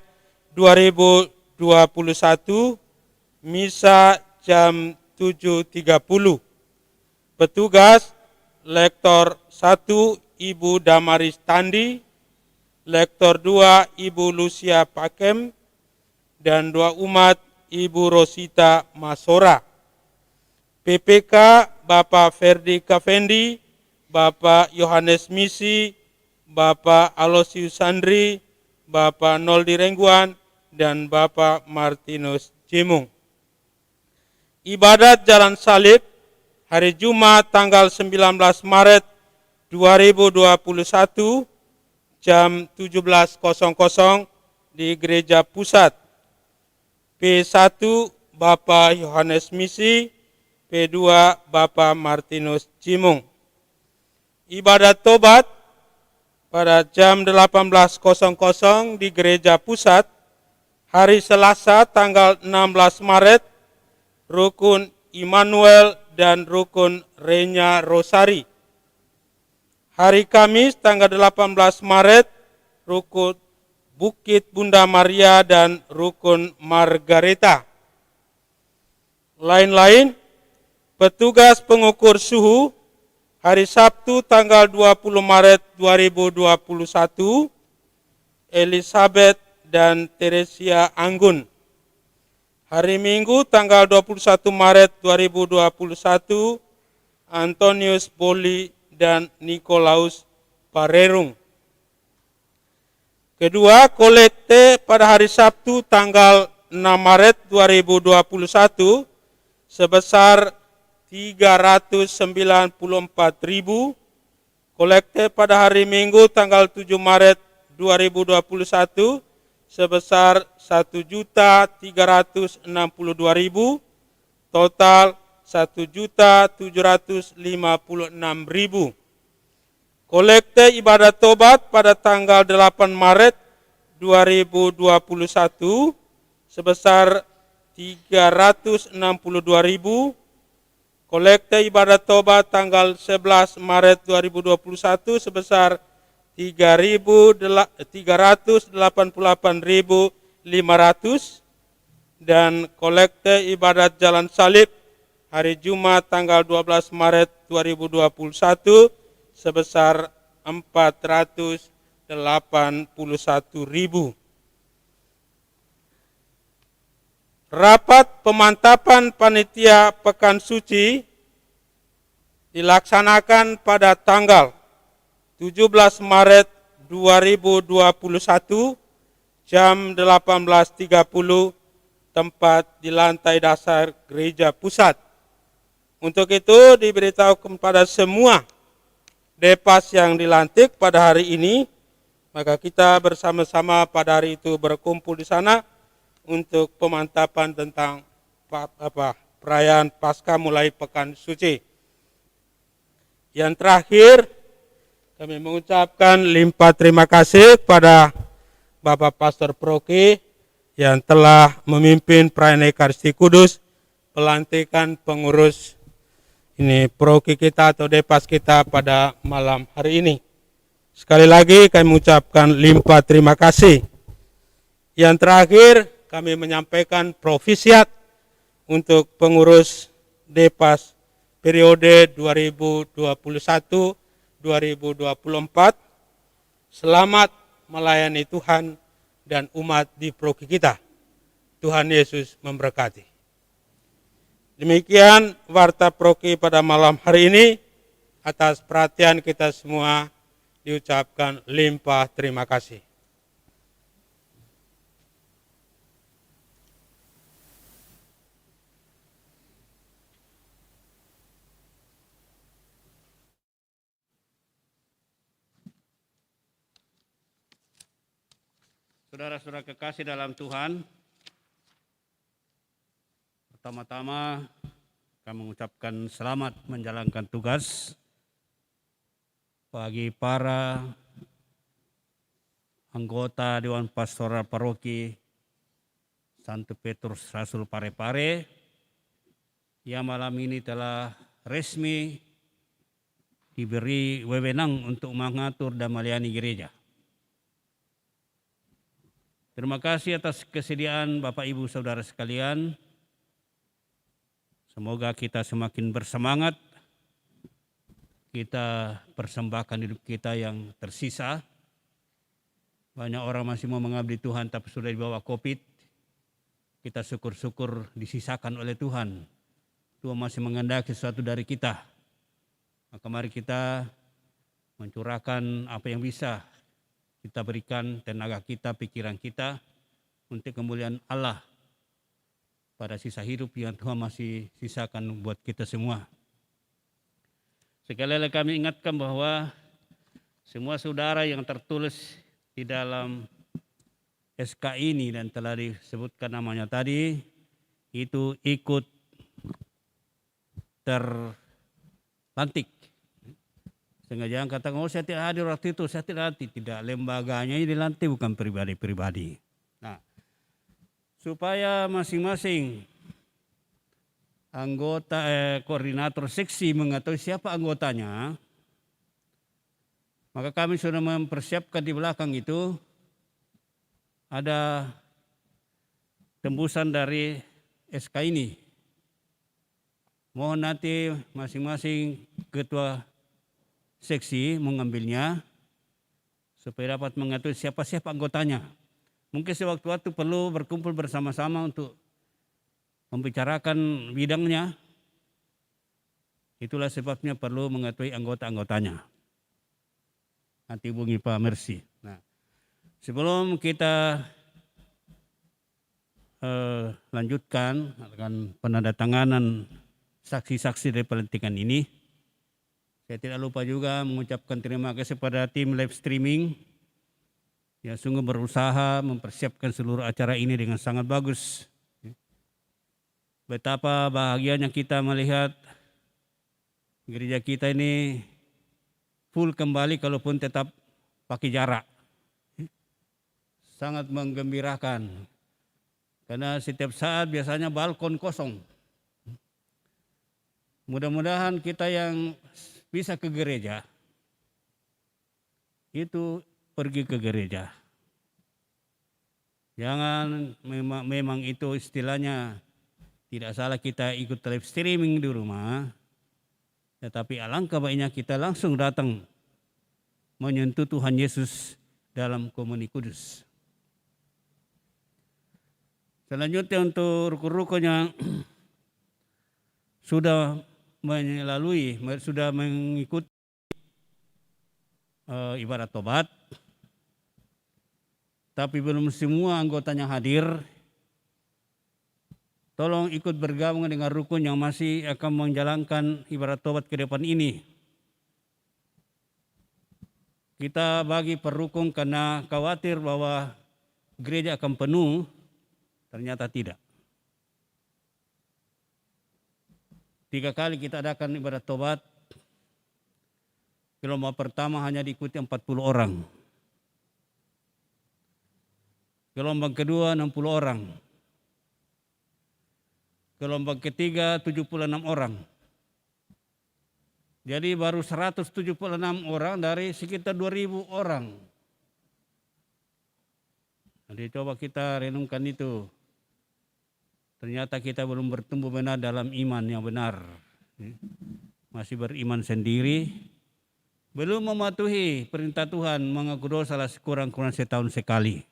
2021, Misa jam 7.30. Petugas, Lektor 1, Ibu Damaris Tandi, Lektor 2, Ibu Lucia Pakem, dan doa umat, Ibu Rosita Masora. PPK, Bapak Ferdi Kafendi, Bapak Yohanes Misi, Bapak Alosius Sandri, Bapak Noldi Rengguan, dan Bapak Martinus Jimung. Ibadat Jalan Salib hari Jumat tanggal 19 Maret 2021 jam 17.00 di Gereja Pusat. P1 Bapak Yohanes Misi, P2 Bapak Martinus Jimung. Ibadat tobat pada jam 18.00 di Gereja Pusat hari Selasa tanggal 16 Maret, Rukun Immanuel dan Rukun Renya Rosari. Hari Kamis tanggal 18 Maret, Rukun Bukit Bunda Maria dan Rukun Margareta. Lain-lain, petugas pengukur suhu hari Sabtu tanggal 20 Maret 2021, Elizabeth dan Teresia Anggun. Hari Minggu tanggal 21 Maret 2021, Antonius Boli dan Nikolaus Parerung. Kedua, kolekte pada hari Sabtu tanggal 6 Maret 2021 sebesar 394.000, kolekte pada hari Minggu tanggal 7 Maret 2021 sebesar 1.362.000, total 1.756.000. Kolekte ibadat tobat pada tanggal 8 Maret 2021 sebesar 362.000. Kolekte ibadat tobat tanggal 11 Maret 2021 sebesar 388.500, dan kolekte ibadat Jalan Salib hari Jumat tanggal 12 Maret 2021 sebesar 481.000. Rapat pemantapan panitia Pekan Suci dilaksanakan pada tanggal 17 Maret 2021 jam 18.30, tempat di lantai dasar gereja pusat. Untuk itu diberitahu kepada semua Depas yang dilantik pada hari ini, maka kita bersama-sama pada hari itu berkumpul di sana untuk pemantapan tentang perayaan Paskah mulai Pekan Suci. Yang terakhir, kami mengucapkan limpah terima kasih kepada Bapak Pastor Proki yang telah memimpin perayaan Ekaristi Kudus, pelantikan pengurus ini Proki kita atau Depas kita pada malam hari ini. Sekali lagi kami mengucapkan limpah terima kasih. Yang terakhir, kami menyampaikan profisiat untuk pengurus Depas periode 2021-2024. Selamat melayani Tuhan dan umat di Proki kita. Tuhan Yesus memberkati. Demikian warta Proki pada malam hari ini. Atas perhatian kita semua diucapkan limpah terima kasih. Saudara-saudara kekasih dalam Tuhan, pertama-tama kami mengucapkan selamat menjalankan tugas bagi para anggota Dewan Pastoral Paroki Santo Petrus Rasul Parepare yang malam ini telah resmi diberi wewenang untuk mengatur dan melayani gereja. Terima kasih atas kesediaan Bapak Ibu Saudara sekalian. Semoga kita semakin bersemangat. Kita persembahkan hidup kita yang tersisa. Banyak orang masih mau mengabdi Tuhan tapi sudah dibawa COVID. Kita syukur-syukur disisakan oleh Tuhan. Tuhan masih menghendaki sesuatu dari kita. Maka mari kita mencurahkan apa yang bisa kita berikan, tenaga kita, pikiran kita untuk kemuliaan Allah pada sisa hidup yang Tuhan masih sisakan buat kita semua. Sekali lagi kami ingatkan bahwa semua saudara yang tertulis di dalam SK ini dan telah disebutkan namanya tadi, itu ikut terlantik. Sehingga jangan katakan, oh saya tidak hadir waktu itu, saya tidak hadir. Tidak, lembaganya ini dilantik bukan pribadi-pribadi. Nah, supaya masing-masing anggota koordinator seksi mengetahui siapa anggotanya, maka kami sudah mempersiapkan di belakang itu ada tembusan dari SK ini. Mohon nanti masing-masing ketua seksi mengambilnya supaya dapat mengetahui siapa-siapa anggotanya. Mungkin sewaktu-waktu perlu berkumpul bersama-sama untuk membicarakan bidangnya. Itulah sebabnya perlu mengetahui anggota-anggotanya. Nanti hubungi Pak Mercy. Nah, sebelum kita lanjutkan dengan penandatanganan saksi-saksi dari pelantikan ini, saya tidak lupa juga mengucapkan terima kasih pada tim live streaming yang sungguh berusaha mempersiapkan seluruh acara ini dengan sangat bagus. Betapa bahagianya kita melihat gereja kita ini full kembali kalaupun tetap pakai jarak. Sangat menggembirakan. Karena setiap saat biasanya balkon kosong. Mudah-mudahan kita yang bisa ke gereja, itu pergi ke gereja. Jangan memang itu istilahnya tidak salah kita ikut live streaming di rumah, tetapi alangkah baiknya kita langsung datang menyentuh Tuhan Yesus dalam komuni kudus. Selanjutnya untuk rukun-rukun yang sudah mengikuti ibadat tobat, tapi belum semua anggotanya hadir, tolong ikut bergabung dengan rukun yang masih akan menjalankan ibadat tobat ke depan ini. Kita bagi per rukun karena khawatir bahwa gereja akan penuh, ternyata tidak. 3 kali kita adakan ibadat tobat. Gelombang pertama hanya diikuti 40 orang. Gelombang kedua 60 orang. Gelombang ketiga 76 orang. Jadi baru 176 orang dari sekitar 2.000 orang. Jadi coba kita renungkan itu. Ternyata kita belum bertumbuh benar dalam iman yang benar. Masih beriman sendiri. Belum mematuhi perintah Tuhan mengaku dosa sekurang-kurang setahun sekali.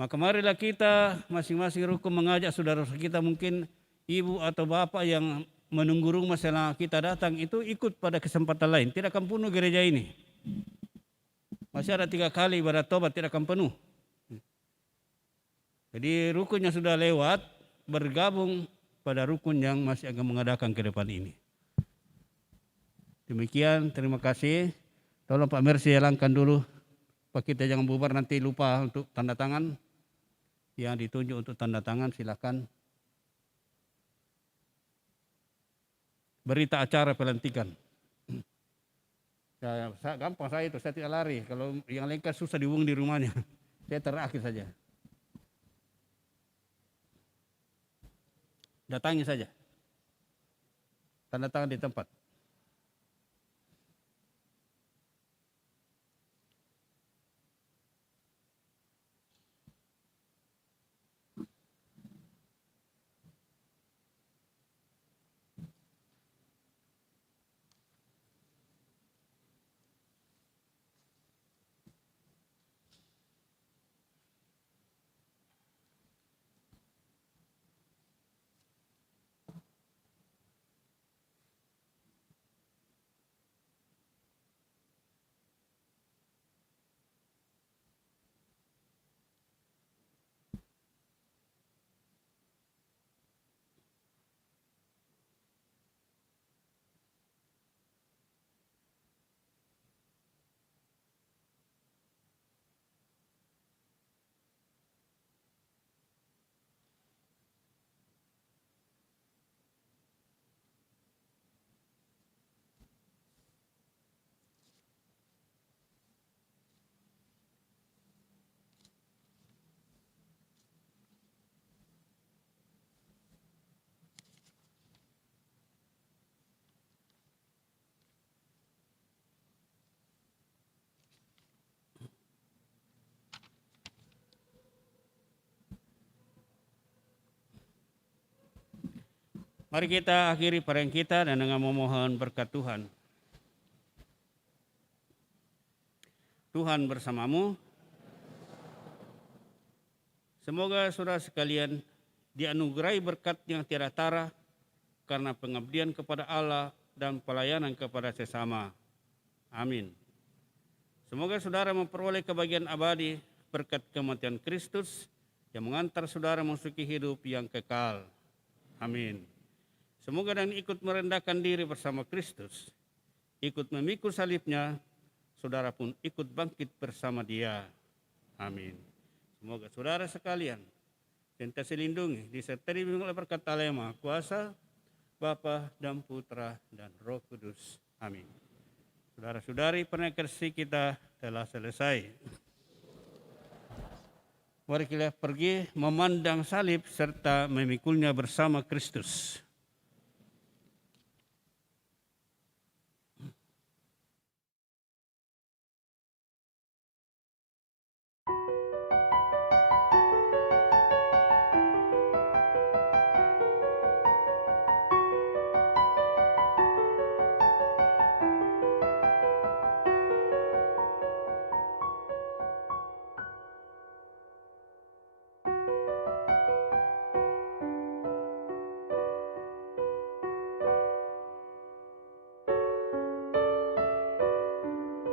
Maka marilah kita masing-masing rukun mengajak saudara kita, mungkin ibu atau bapak yang menunggu rumah setelah kita datang itu ikut pada kesempatan lain. Tidak akan penuh gereja ini. Masih ada 3 kali ibadat tobat tidak akan penuh. Jadi rukun yang sudah lewat bergabung pada rukun yang masih akan mengadakan ke depan ini. Demikian, terima kasih. Tolong Pak Mercy hilangkan dulu. Pak kita jangan bubar, nanti lupa untuk tanda tangan. Yang ditunjuk untuk tanda tangan silakan. Berita acara pelantikan. Gampang saya itu, saya tidak lari. Kalau yang lengkap susah dihubung di rumahnya. Saya terakhir saja. Datangi saja. Tanda tangan di tempat. Mari kita akhiri perayaan kita dan dengan memohon berkat Tuhan. Tuhan bersamamu. Semoga saudara sekalian dianugerahi berkat yang tiada tara karena pengabdian kepada Allah dan pelayanan kepada sesama. Amin. Semoga saudara memperoleh kebahagiaan abadi berkat kematian Kristus yang mengantar saudara memasuki hidup yang kekal. Amin. Semoga dengan ikut merendahkan diri bersama Kristus, ikut memikul salibnya, saudara pun ikut bangkit bersama Dia. Amin. Semoga saudara sekalian senantiasa dilindungi, disertai bimbing oleh berkat Allah yang Maha Kuasa, Bapa dan Putra dan Roh Kudus. Amin. Saudara-saudari, pernikahan kita telah selesai. Mari kita pergi memandang salib serta memikulnya bersama Kristus.